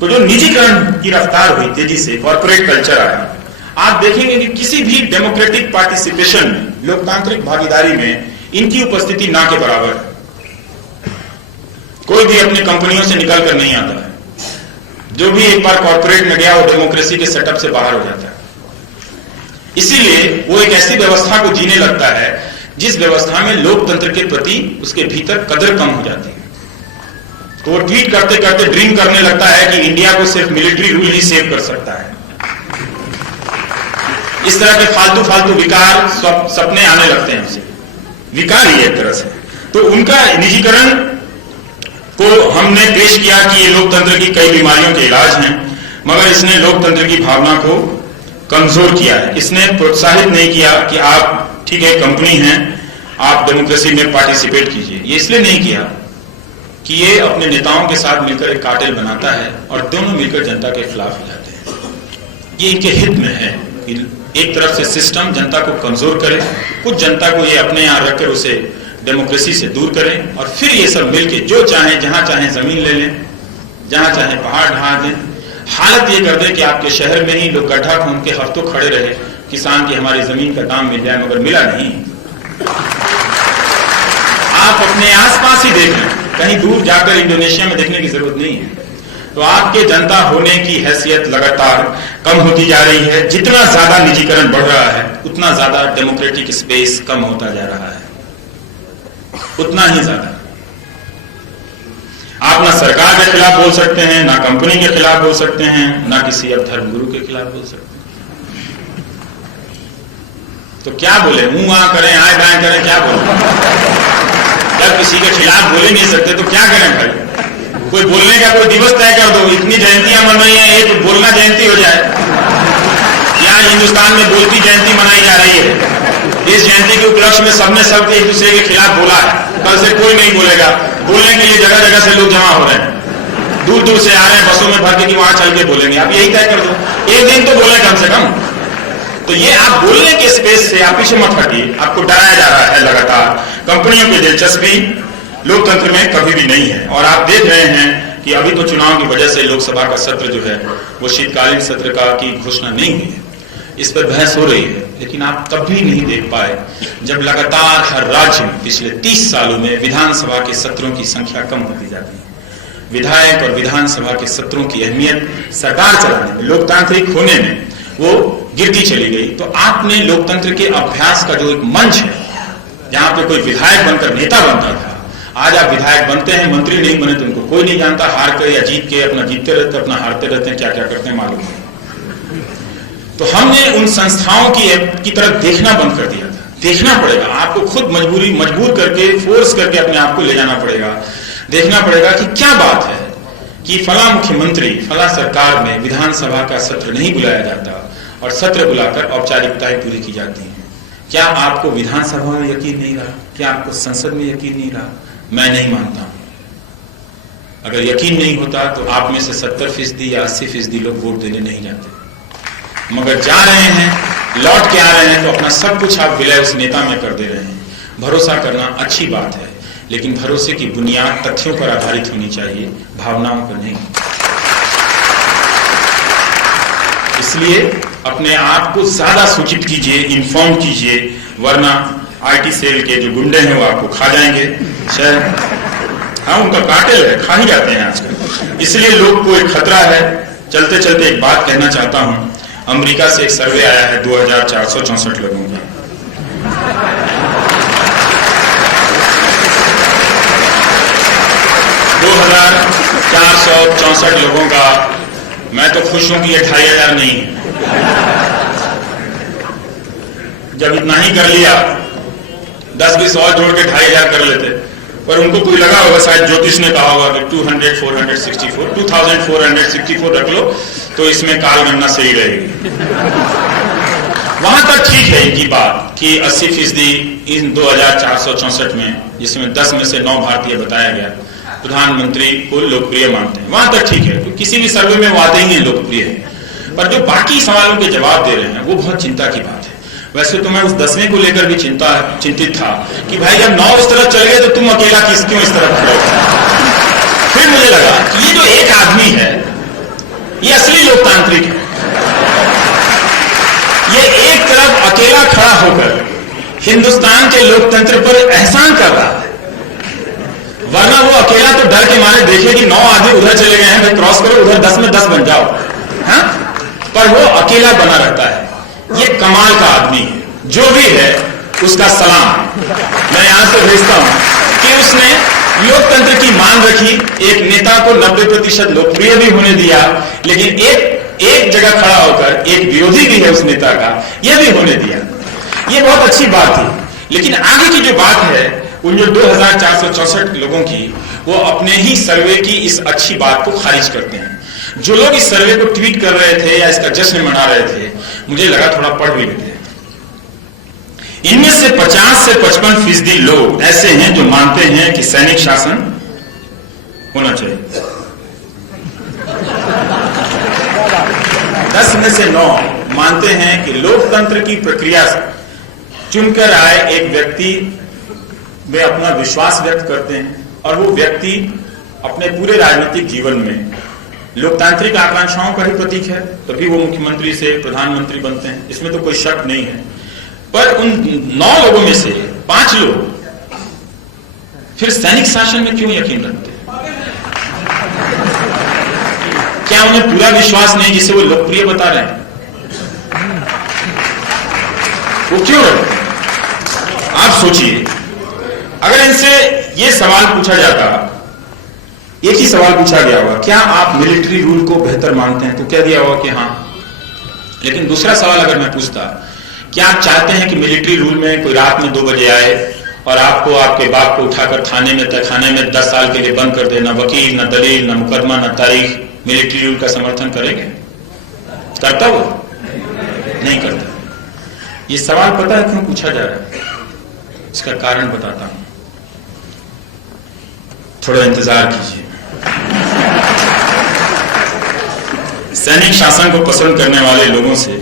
तो जो निजीकरण की रफ्तार हुई, तेजी से कॉर्पोरेट कल्चर आया, आप देखेंगे कि किसी भी डेमोक्रेटिक पार्टिसिपेशन में, लोकतांत्रिक भागीदारी में इनकी उपस्थिति ना के बराबर है। कोई भी अपनी कंपनियों से निकल कर नहीं आता है। जो भी एक बार कॉर्पोरेट में गया वो डेमोक्रेसी के सेटअप से बाहर हो जाता है। इसीलिए वो एक ऐसी व्यवस्था को जीने लगता है जिस व्यवस्था में लोकतंत्र के प्रति उसके भीतर कदर कम हो जाती है। तो वो ट्वीट करते करते ड्रीम करने लगता है कि इंडिया को सिर्फ मिलिट्री रूल ही सेव कर सकता है। इस तरह के फालतू फालतू विकार सपने आने लगते हैं उसे, विकार ही एक तरह से। तो उनका निजीकरण को हमने पेश किया कि ये लोकतंत्र की कई बीमारियों के इलाज हैं, मगर इसने लोकतंत्र की भावना को कमजोर किया है। इसने प्रोत्साहित नहीं किया कि आप ठीक है कंपनी हैं, आप डेमोक्रेसी में पार्टिसिपेट कीजिए। ये इसलिए नहीं किया कि ये अपने नेताओं के साथ मिलकर एक कार्टेल बनाता है और दोनों मिलकर जनता के खिलाफ हो जाते हैं। ये इनके हित में है कि एक तरफ से सिस्टम जनता को कमजोर करे, कुछ जनता को ये अपने यहां रखकर उसे डेमोक्रेसी से दूर करें, और फिर ये सब मिलके जो चाहे जहां चाहे जमीन ले लें, जहां चाहे पहाड़ ढा दें। हालत ये कर दें कि आपके शहर में ही लोग गड्ढा खून के हफ्तों खड़े रहे, किसान की हमारी जमीन का दाम मिल जाए, मगर मिला नहीं। आप अपने आसपास ही देख लें, कहीं दूर जाकर इंडोनेशिया में देखने की जरूरत नहीं है। तो आपके जनता होने की हैसियत लगातार कम होती जा रही है। जितना ज्यादा निजीकरण बढ़ रहा है उतना ज्यादा डेमोक्रेटिक स्पेस कम होता जा रहा है, उतना ही ज्यादा। आप ना सरकार के खिलाफ बोल सकते हैं, ना कंपनी के खिलाफ बोल सकते हैं, ना किसी अब धर्मगुरु के खिलाफ बोल सकते हैं। तो क्या बोले, मुंह आ करें, आए बाएं करें, क्या बोले? जब किसी के खिलाफ बोले नहीं सकते तो क्या करें भाई? कोई बोलने का कोई दिवस तय कर दो। इतनी जयंतियां मन रही हैं, एक बोलना जयंती हो जाए। यहाँ हिंदुस्तान में बोलती जयंती मनाई जा रही है। इस जयंती के उपलक्ष्य में सबने सब एक दूसरे के खिलाफ बोला है। कल से कोई नहीं बोलेगा। बोलने के लिए जगह जगह से लोग जमा हो रहे हैं, दूर दूर से आ रहे हैं बसों में भर के कि वहां चल के बोलेंगे। आप यही तय कर दो, एक दिन तो बोले कम से कम। तो ये आप बोलने के स्पेस से आप पीछे मत हटिए। आपको डराया जा रहा है लगातार। कंपनियों की दिलचस्पी लोकतंत्र में कभी भी नहीं है। और आप देख रहे हैं कि अभी तो चुनाव की वजह से लोकसभा का सत्र जो है वो शीतकालीन सत्र का की घोषणा नहीं हुई है, इस पर बहस हो रही है। लेकिन आप कभी नहीं देख पाए जब लगातार हर राज्य में पिछले 30 सालों में विधानसभा के सत्रों की संख्या कम होती जाती है। विधायक और विधानसभा के सत्रों की अहमियत सरकार चलाने में, लोकतांत्रिक होने में वो गिरती चली गई। तो आपने लोकतंत्र के अभ्यास का जो एक मंच है, जहां पे कोई विधायक बनकर नेता बनता था, आज आप विधायक बनते हैं, मंत्री नहीं बने तो उनको कोई नहीं जानता। हार के या जीत के अपना जीतते रहते, अपना हारते रहते हैं, क्या क्या करते हैं मालूम नहीं। तो हमने उन संस्थाओं की तरफ देखना बंद कर दिया था। देखना पड़ेगा आपको, खुद मजबूर करके, फोर्स करके अपने आप को ले जाना पड़ेगा। देखना पड़ेगा कि क्या बात है कि फला मुख्यमंत्री, फला सरकार में विधानसभा का सत्र नहीं बुलाया जाता और सत्र बुलाकर औपचारिकताएं पूरी की जाती हैं। क्या आपको विधानसभा में यकीन नहीं रहा? क्या आपको संसद में यकीन नहीं रहा? मैं नहीं मानता हूं। अगर यकीन नहीं होता तो आप में से 70% या 80% लोग वोट देने नहीं जाते, मगर जा रहे हैं, लौट के आ रहे हैं, तो अपना सब कुछ आप विलय उस नेता में कर दे रहे हैं। भरोसा करना अच्छी बात है, लेकिन भरोसे की बुनियाद तथ्यों पर आधारित होनी चाहिए, भावनाओं पर नहीं। इसलिए अपने आप को ज्यादा सूचित कीजिए, इन्फॉर्म कीजिए, वरना आईटी सेल के जो गुंडे हैं वो आपको खा जाएंगे। शायद हाँ, उनका कार्टेल है, खा ही जाते हैं आजकल। इसलिए लोग को एक खतरा है। चलते चलते एक बात कहना चाहता हूं। अमेरिका से एक सर्वे आया है 2464 लोगों का। $2464 लोगों का। मैं तो खुश हूं कि ये 2500 नहीं है। जब इतना ही कर लिया, 10-20 और जोड़ के 2500 कर लेते। पर उनको कोई लगा होगा, शायद ज्योतिष ने कहा होगा कि 2464 रख लो तो इसमें काल गणना सही रहेगी। वहां तक ठीक है इनकी बात कि 80% इन 2464 में, जिसमें 10 में से 9 भारतीय बताया गया, प्रधानमंत्री को लोकप्रिय मानते हैं। वहां तक ठीक है, तो किसी भी सर्वे में वो आते ही नहीं लोकप्रिय है। पर जो बाकी सवालों के जवाब दे रहे हैं वो बहुत चिंता की बात है। वैसे तो मैं उस 10वें को लेकर भी चिंतित था कि भाई जब 9 उस तरफ चले गए तो तुम अकेला क्यों इस तरफ खड़े हो। फिर मुझे लगा कि ये जो एक आदमी है ये असली लोकतांत्रिक है। ये एक तरफ अकेला खड़ा होकर हिंदुस्तान के लोकतंत्र पर एहसान कर रहा है, वरना वो अकेला तो डर के मारे देखे कि 9 आदमी उधर चले गए हैं, भाई क्रॉस करो उधर, 10 में 10 बन जाओ, हाँ? पर वो अकेला बना रहता है। ये कमाल का आदमी है, जो भी है उसका सलाम मैं यहां से भेजता हूं कि उसने लोकतंत्र की मान रखी, एक नेता को 90% लोकप्रिय भी होने दिया, लेकिन एक जगह खड़ा होकर एक विरोधी भी है उस नेता का, यह भी होने दिया। ये बहुत अच्छी बात थी। लेकिन आगे की जो बात है उन जो 2464 लोगों की, वो अपने ही सर्वे की इस अच्छी बात को खारिज करते हैं। जो लोग इस सर्वे को ट्वीट कर रहे थे या इसका जश्न मना रहे थे, मुझे लगा थोड़ा पढ़ भी लेते हैं। इनमें से 50 से 55% लोग ऐसे हैं जो मानते हैं कि सैनिक शासन होना चाहिए। 10 में से 9 मानते हैं कि लोकतंत्र की प्रक्रिया से चुनकर आए एक व्यक्ति वे अपना विश्वास व्यक्त करते हैं, और वो व्यक्ति अपने पूरे राजनीतिक जीवन में लोकतांत्रिक आकांक्षाओं का ही प्रतीक है, तभी वो मुख्यमंत्री से प्रधानमंत्री बनते हैं, इसमें तो कोई शक नहीं है। पर उन 9 लोगों में से 5 लोग फिर सैनिक शासन में क्यों यकीन रखते हैं? क्या उन्हें पूरा विश्वास नहीं जिसे वो लोकप्रिय बता रहे हैं? वो क्यों रखते हैं? आप सोचिए, अगर इनसे ये सवाल पूछा जाता, एक ही सवाल पूछा गया होगा, क्या आप मिलिट्री रूल को बेहतर मानते हैं, तो क्या दिया होगा कि हाँ। लेकिन दूसरा सवाल अगर मैं पूछता, क्या आप चाहते हैं कि मिलिट्री रूल में कोई रात में 2 बजे आए और आपको आपके बाप को उठाकर थाने में 10 साल के लिए बंद कर दे, ना वकील, ना दलील, ना मुकदमा, ना तारीख, मिलिट्री रूल का समर्थन करेंगे? करता वो? नहीं करता। ये सवाल पता है क्यों पूछा जा रहा है? इसका कारण बताता हूं, थोड़ा इंतजार कीजिए। सैनिक शासन को पसंद करने वाले लोगों से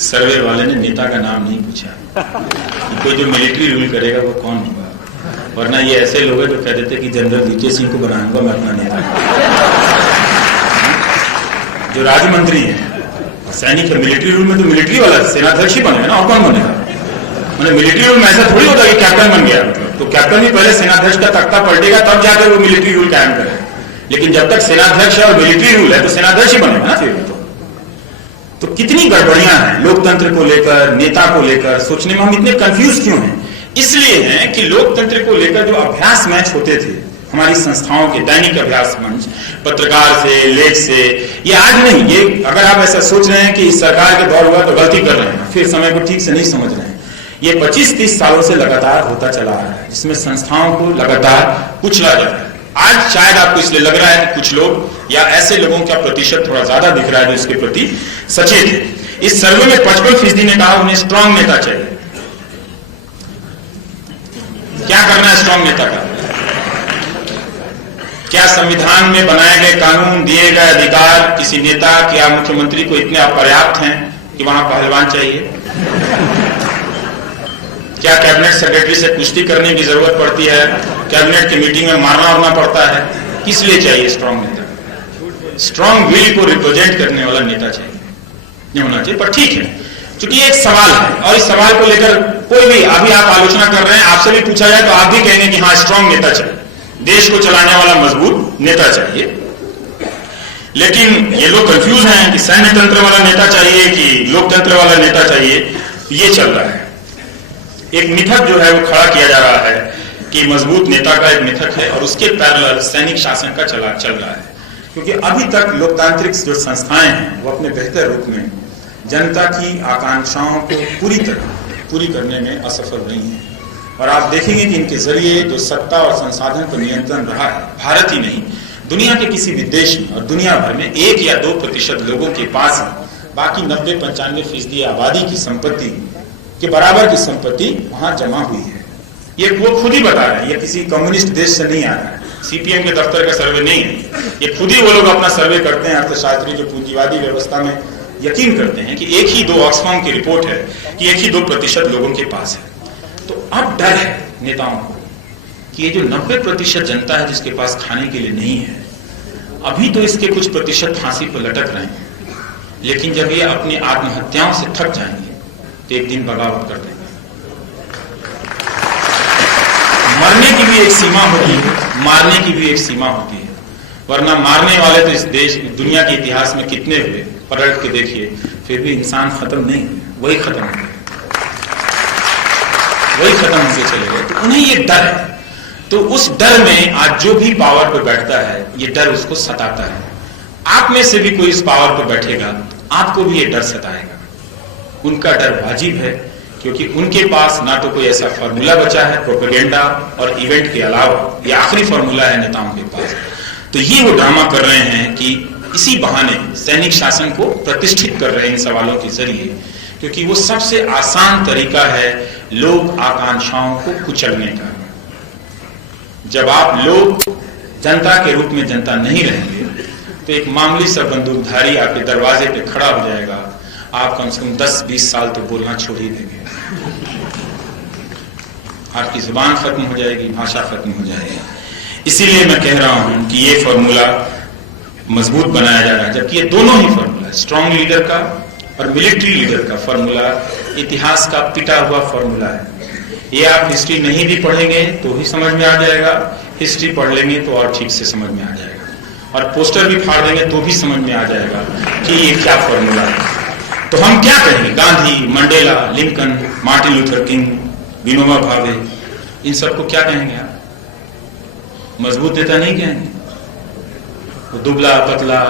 सर्वे वाले ने नेता का नाम नहीं पूछा कि कोई जो मिलिट्री रूल करेगा वो कौन होगा, वरना ये ऐसे लोग हैं जो कह देते कि जनरल वीके सिंह को बनाऊंगा मैं अपना नेता। जो राज्य मंत्री है सैनिक है, मिलिट्री रूल में तो मिलिट्री वाला सेनाध्यक्ष ही बनेगा ना, और कौन बनेगा? मतलब मिलिट्री रूल में ऐसा थोड़ी होता कि कैप्टन बन गया, मतलब तो कैप्टन भी पहले सेनाध्यक्ष का तख्ता पलटेगा तब जाकर वो मिलिट्री रूल कायम करेगा। लेकिन जब तक सेनाध्यक्ष है और मिलिट्री रूल है तो सेनाध्यक्ष ही बनेगा ना फिर। तो कितनी गड़बड़ियां हैं लोकतंत्र को लेकर, नेता को लेकर। सोचने में हम इतने कंफ्यूज क्यों हैं? इसलिए हैं कि लोकतंत्र को लेकर जो अभ्यास मैच होते थे हमारी संस्थाओं के, दैनिक अभ्यास मंच, पत्रकार से, लेख से, ये आज नहीं। ये अगर आप ऐसा सोच रहे हैं कि इस सरकार के दौर हुआ तो गलती कर रहे हैं, फिर समय को ठीक से नहीं समझ रहे हैं। ये 25-30 सालों से लगातार होता चला आ रहा है, जिसमें संस्थाओं को लगातार कुचला जा रहा है। आज शायद आपको इसलिए लग रहा है कि कुछ लोग या ऐसे लोगों का प्रतिशत थोड़ा ज्यादा दिख रहा है जो इसके प्रति सचेत है। इस सर्वे में 55% ने कहा उन्हें स्ट्रांग नेता चाहिए। क्या करना है स्ट्रांग नेता का? क्या संविधान में बनाए गए कानून, दिए गए अधिकार किसी नेता या मुख्यमंत्री को इतने अपर्याप्त हैं कि वहां पहलवान चाहिए? क्या कैबिनेट सेक्रेटरी से कुश्ती करने की जरूरत पड़ती है? कैबिनेट की मीटिंग में मारना होना पड़ता है? किस लिए चाहिए स्ट्रांग नेता? स्ट्रांग विल को रिप्रेजेंट करने वाला नेता चाहिए, नहीं होना चाहिए। पर ठीक है, क्योंकि एक सवाल है और इस सवाल को लेकर कोई भी अभी आप आलोचना कर रहे हैं, आपसे भी पूछा जाए तो आप भी कहेंगे कि हाँ स्ट्रांग नेता चाहिए, देश को चलाने वाला मजबूत नेता चाहिए। लेकिन ये लोग कंफ्यूज हैं कि सैन्य तंत्र वाला नेता चाहिए कि लोकतंत्र वाला नेता चाहिए। ये चल रहा है, एक मिथक जो है वो खड़ा किया जा रहा है कि मजबूत नेता का एक मिथक है और उसके पैरेलल सैनिक शासन का चल रहा है। क्योंकि अभी तक लोकतांत्रिक जो संस्थाएं हैं वो अपने बेहतर रूप में जनता की आकांक्षाओं को पूरी करने में असफल नहीं है। और आप देखेंगे कि इनके जरिए जो सत्ता और संसाधन पर नियंत्रण रहा है, भारत ही नहीं दुनिया के किसी भी देश में और दुनिया भर में 1 या 2% लोगों के पास ही बाकी 90-95% आबादी की संपत्ति के बराबर की संपत्ति वहां जमा हुई है। ये वो खुद ही बता रहे हैं, ये किसी कम्युनिस्ट देश से नहीं आ रहा है, सीपीएम के दफ्तर का सर्वे नहीं है, ये खुद ही वो लोग अपना सर्वे करते हैं। अर्थशास्त्री जो पूंजीवादी व्यवस्था में यकीन करते हैं कि 1 ही 2 ऑक्सफाम की रिपोर्ट है कि 1 ही 2% लोगों के पास है। तो अब डर है नेताओं को कि ये जो 90% जनता है जिसके पास खाने के लिए नहीं है, अभी तो इसके कुछ प्रतिशत फांसी पर लटक रहे हैं, लेकिन जब ये अपनी आत्महत्याओं से थक जाएंगे तो एक दिन बगावत कर देंगे। मरने की भी एक सीमा होती है, मारने की भी एक सीमा होती है, वरना मारने वाले तो इस देश दुनिया के इतिहास में कितने हुए, पलट के देखिए, फिर भी इंसान खत्म नहीं, वही खत्म हो गए, वही खत्म होकर चले गए। तो उन्हें ये डर है, तो उस डर में आज जो भी पावर पर बैठता है ये डर उसको सताता है। आप में से भी कोई इस पावर पर बैठेगा तो आपको भी ये डर सताएगा। उनका डर वाजिब है, क्योंकि उनके पास ना तो कोई ऐसा फॉर्मूला बचा है प्रोपेगेंडा और इवेंट के अलावा, ये आखिरी फॉर्मूला है नेताओं के पास। तो ये वो ड्रामा कर रहे हैं कि इसी बहाने सैनिक शासन को प्रतिष्ठित कर रहे हैं इन सवालों के जरिए, क्योंकि वो सबसे आसान तरीका है लोक आकांक्षाओं को कुचलने का। जब आप लोग जनता के रूप में जनता नहीं रहेंगे तो एक मामूली सा बंदूकधारी आपके दरवाजे पे खड़ा हो जाएगा, आप कम से कम 10-20 साल तो बोलना छोड़ ही देंगे, आपकी जुबान खत्म हो जाएगी, भाषा खत्म हो जाएगी। इसीलिए मैं कह रहा हूं कि ये फॉर्मूला मजबूत बनाया जा रहा है, जबकि ये दोनों ही फॉर्मूला, स्ट्रॉन्ग लीडर का और मिलिट्री लीडर का फॉर्मूला इतिहास का पिटा हुआ फॉर्मूला है। ये आप हिस्ट्री नहीं भी पढ़ेंगे तो ही समझ में आ जाएगा, हिस्ट्री पढ़ लेंगे तो और ठीक से समझ में आ जाएगा, और पोस्टर भी फाड़ देंगे तो भी समझ में आ जाएगा कि ये क्या फॉर्मूला है। तो हम क्या कहेंगे, Gandhi, Mandela, Lincoln, Martin Luther king, Vinoba Bhave, इन सबको क्या कहेंगे आप? मजबूत नेता नहीं कहेंगे। वो दुबला पतला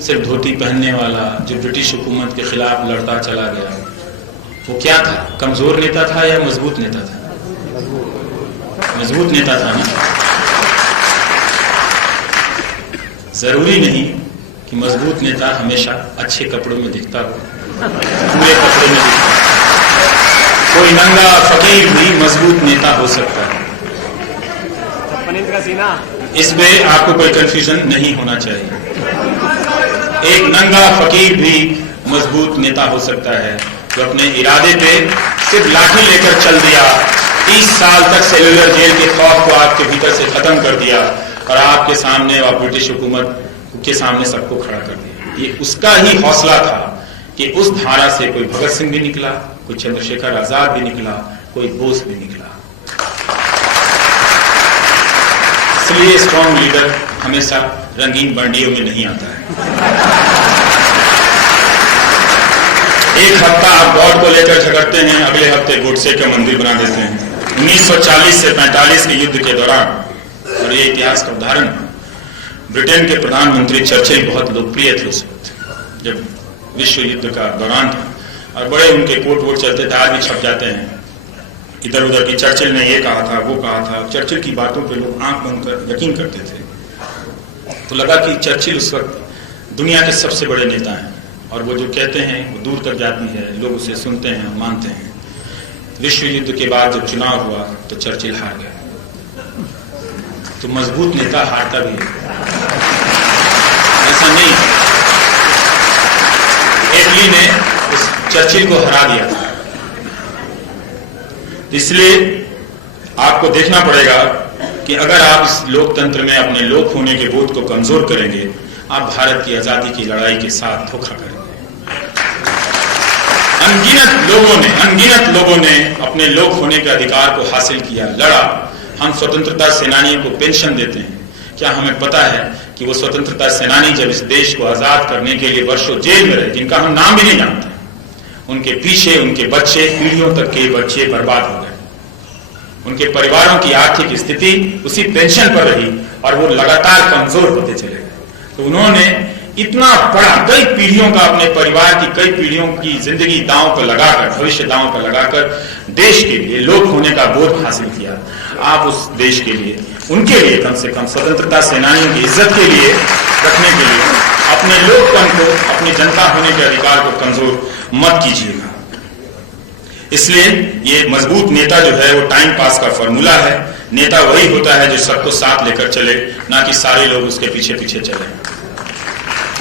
सिर्फ धोती पहनने वाला जो ब्रिटिश हुकूमत के खिलाफ लड़ता चला गया, वो क्या था? कमजोर नेता था या मजबूत नेता था? मजबूत नेता था ना। जरूरी नहीं कि मजबूत नेता हमेशा अच्छे कपड़ों में दिखता हो, पूरे कपड़े में दिखता हो। कोई नंगा फकीर भी मजबूत नेता हो सकता है। इसमें आपको कोई कंफ्यूजन नहीं होना चाहिए। एक नंगा फकीर भी मजबूत नेता हो सकता है जो अपने इरादे पे सिर्फ लाठी लेकर चल दिया, 30 साल तक सेलुलर जेल के खौफ को आपके भीतर से खत्म कर दिया और आपके सामने और ब्रिटिश हुकूमत के सामने सबको खड़ा कर दिया। ये उसका ही हौसला था कि उस धारा से कोई भगत सिंह भी निकला, कोई चंद्रशेखर आजाद भी निकला, कोई बोस भी निकला। इसलिए स्ट्रॉन्ग लीडर हमेशा रंगीन बंडियों में नहीं आता है। एक हफ्ता आप गॉड को लेकर झगड़ते हैं, अगले हफ्ते गोडसे का मंदिर बना देते हैं। 1940 से 45 के युद्ध के दौरान, और ये इतिहास का उदाहरण है, ब्रिटेन के प्रधानमंत्री चर्चिल बहुत लोकप्रिय थे उस वक्त, जब विश्व युद्ध का दौरान था, और बड़े उनके कोट वोट चलते थे, आज भी छप जाते हैं इधर उधर की, चर्चिल ने ये कहा था, वो कहा था। चर्चिल की बातों पे लोग आंख बंद कर यकीन करते थे। तो लगा कि चर्चिल उस वक्त दुनिया के सबसे बड़े नेता हैं, और वो जो कहते हैं वो दूर तक जाती है, लोग उसे सुनते हैं, मानते हैं। विश्व युद्ध के बाद जब चुनाव हुआ तो चर्चिल हार गया। तो मजबूत नेता हारता भी है, ऐसा नहीं। एटली ने उस चर्चिल को हरा दिया था। इसलिए आपको देखना पड़ेगा कि अगर आप इस लोकतंत्र में अपने लोक होने के बोध को कमजोर करेंगे, आप भारत की आजादी की लड़ाई के साथ धोखा करेंगे। अनगिनत लोगों ने अपने लोक होने के अधिकार को हासिल किया, लड़ा। हम स्वतंत्रता सेनानियों को पेंशन देते हैं। क्या हमें पता है कि वो स्वतंत्रता सेनानी जब इस देश को आजाद करने के लिए वर्षों जेल में रहे, जिनका हम नाम भी नहीं जानते, उनके पीछे उनके बच्चे, पीढ़ियों तक के बच्चे बर्बाद हो गए। उनके परिवारों की आर्थिक स्थिति उसी पेंशन पर रही और वो लगातार कमजोर होते चले गए। तो उन्होंने इतना बड़ा, कई पीढ़ियों का, अपने परिवार की कई पीढ़ियों की जिंदगी दांव पर लगाकर, भविष्य दांव पर लगाकर देश के लिए लोक होने का बोध हासिल किया। आप उस देश के लिए, उनके लिए, कम से कम स्वतंत्रता सेनानियों की इज्जत के लिए रखने के लिए अपने लोकतंत्र को, अपनी जनता होने के अधिकार को कमजोर मत कीजिएगा। इसलिए ये मजबूत नेता जो है वो टाइम पास का फॉर्मूला है। नेता वही होता है जो सबको साथ लेकर चले, ना कि सारे लोग उसके पीछे पीछे चले।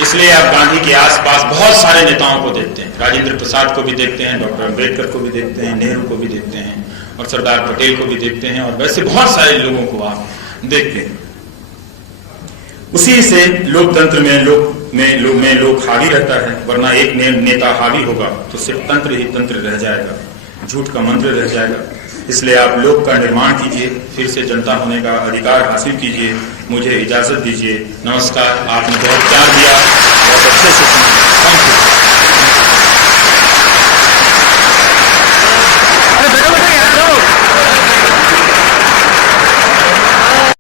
इसलिए आप गांधी के आसपास बहुत सारे नेताओं को देखते हैं, राजेंद्र प्रसाद को भी देखते हैं, डॉक्टर अंबेडकर को भी देखते हैं, नेहरू को भी देखते हैं और सरदार पटेल को भी देखते हैं, और वैसे बहुत सारे लोगों को आप देखते हैं। उसी से लोकतंत्र में लोक हावी रहता है, वरना एक नेता हावी होगा तो सिर्फ तंत्र ही तंत्र रह जाएगा, झूठ का मंत्र रह जाएगा। इसलिए आप लोक का निर्माण कीजिए, फिर से जनता होने का अधिकार हासिल कीजिए। मुझे इजाजत दीजिए। नमस्कार। आपने बहुत प्यार दिया, बहुत अच्छे से सुना।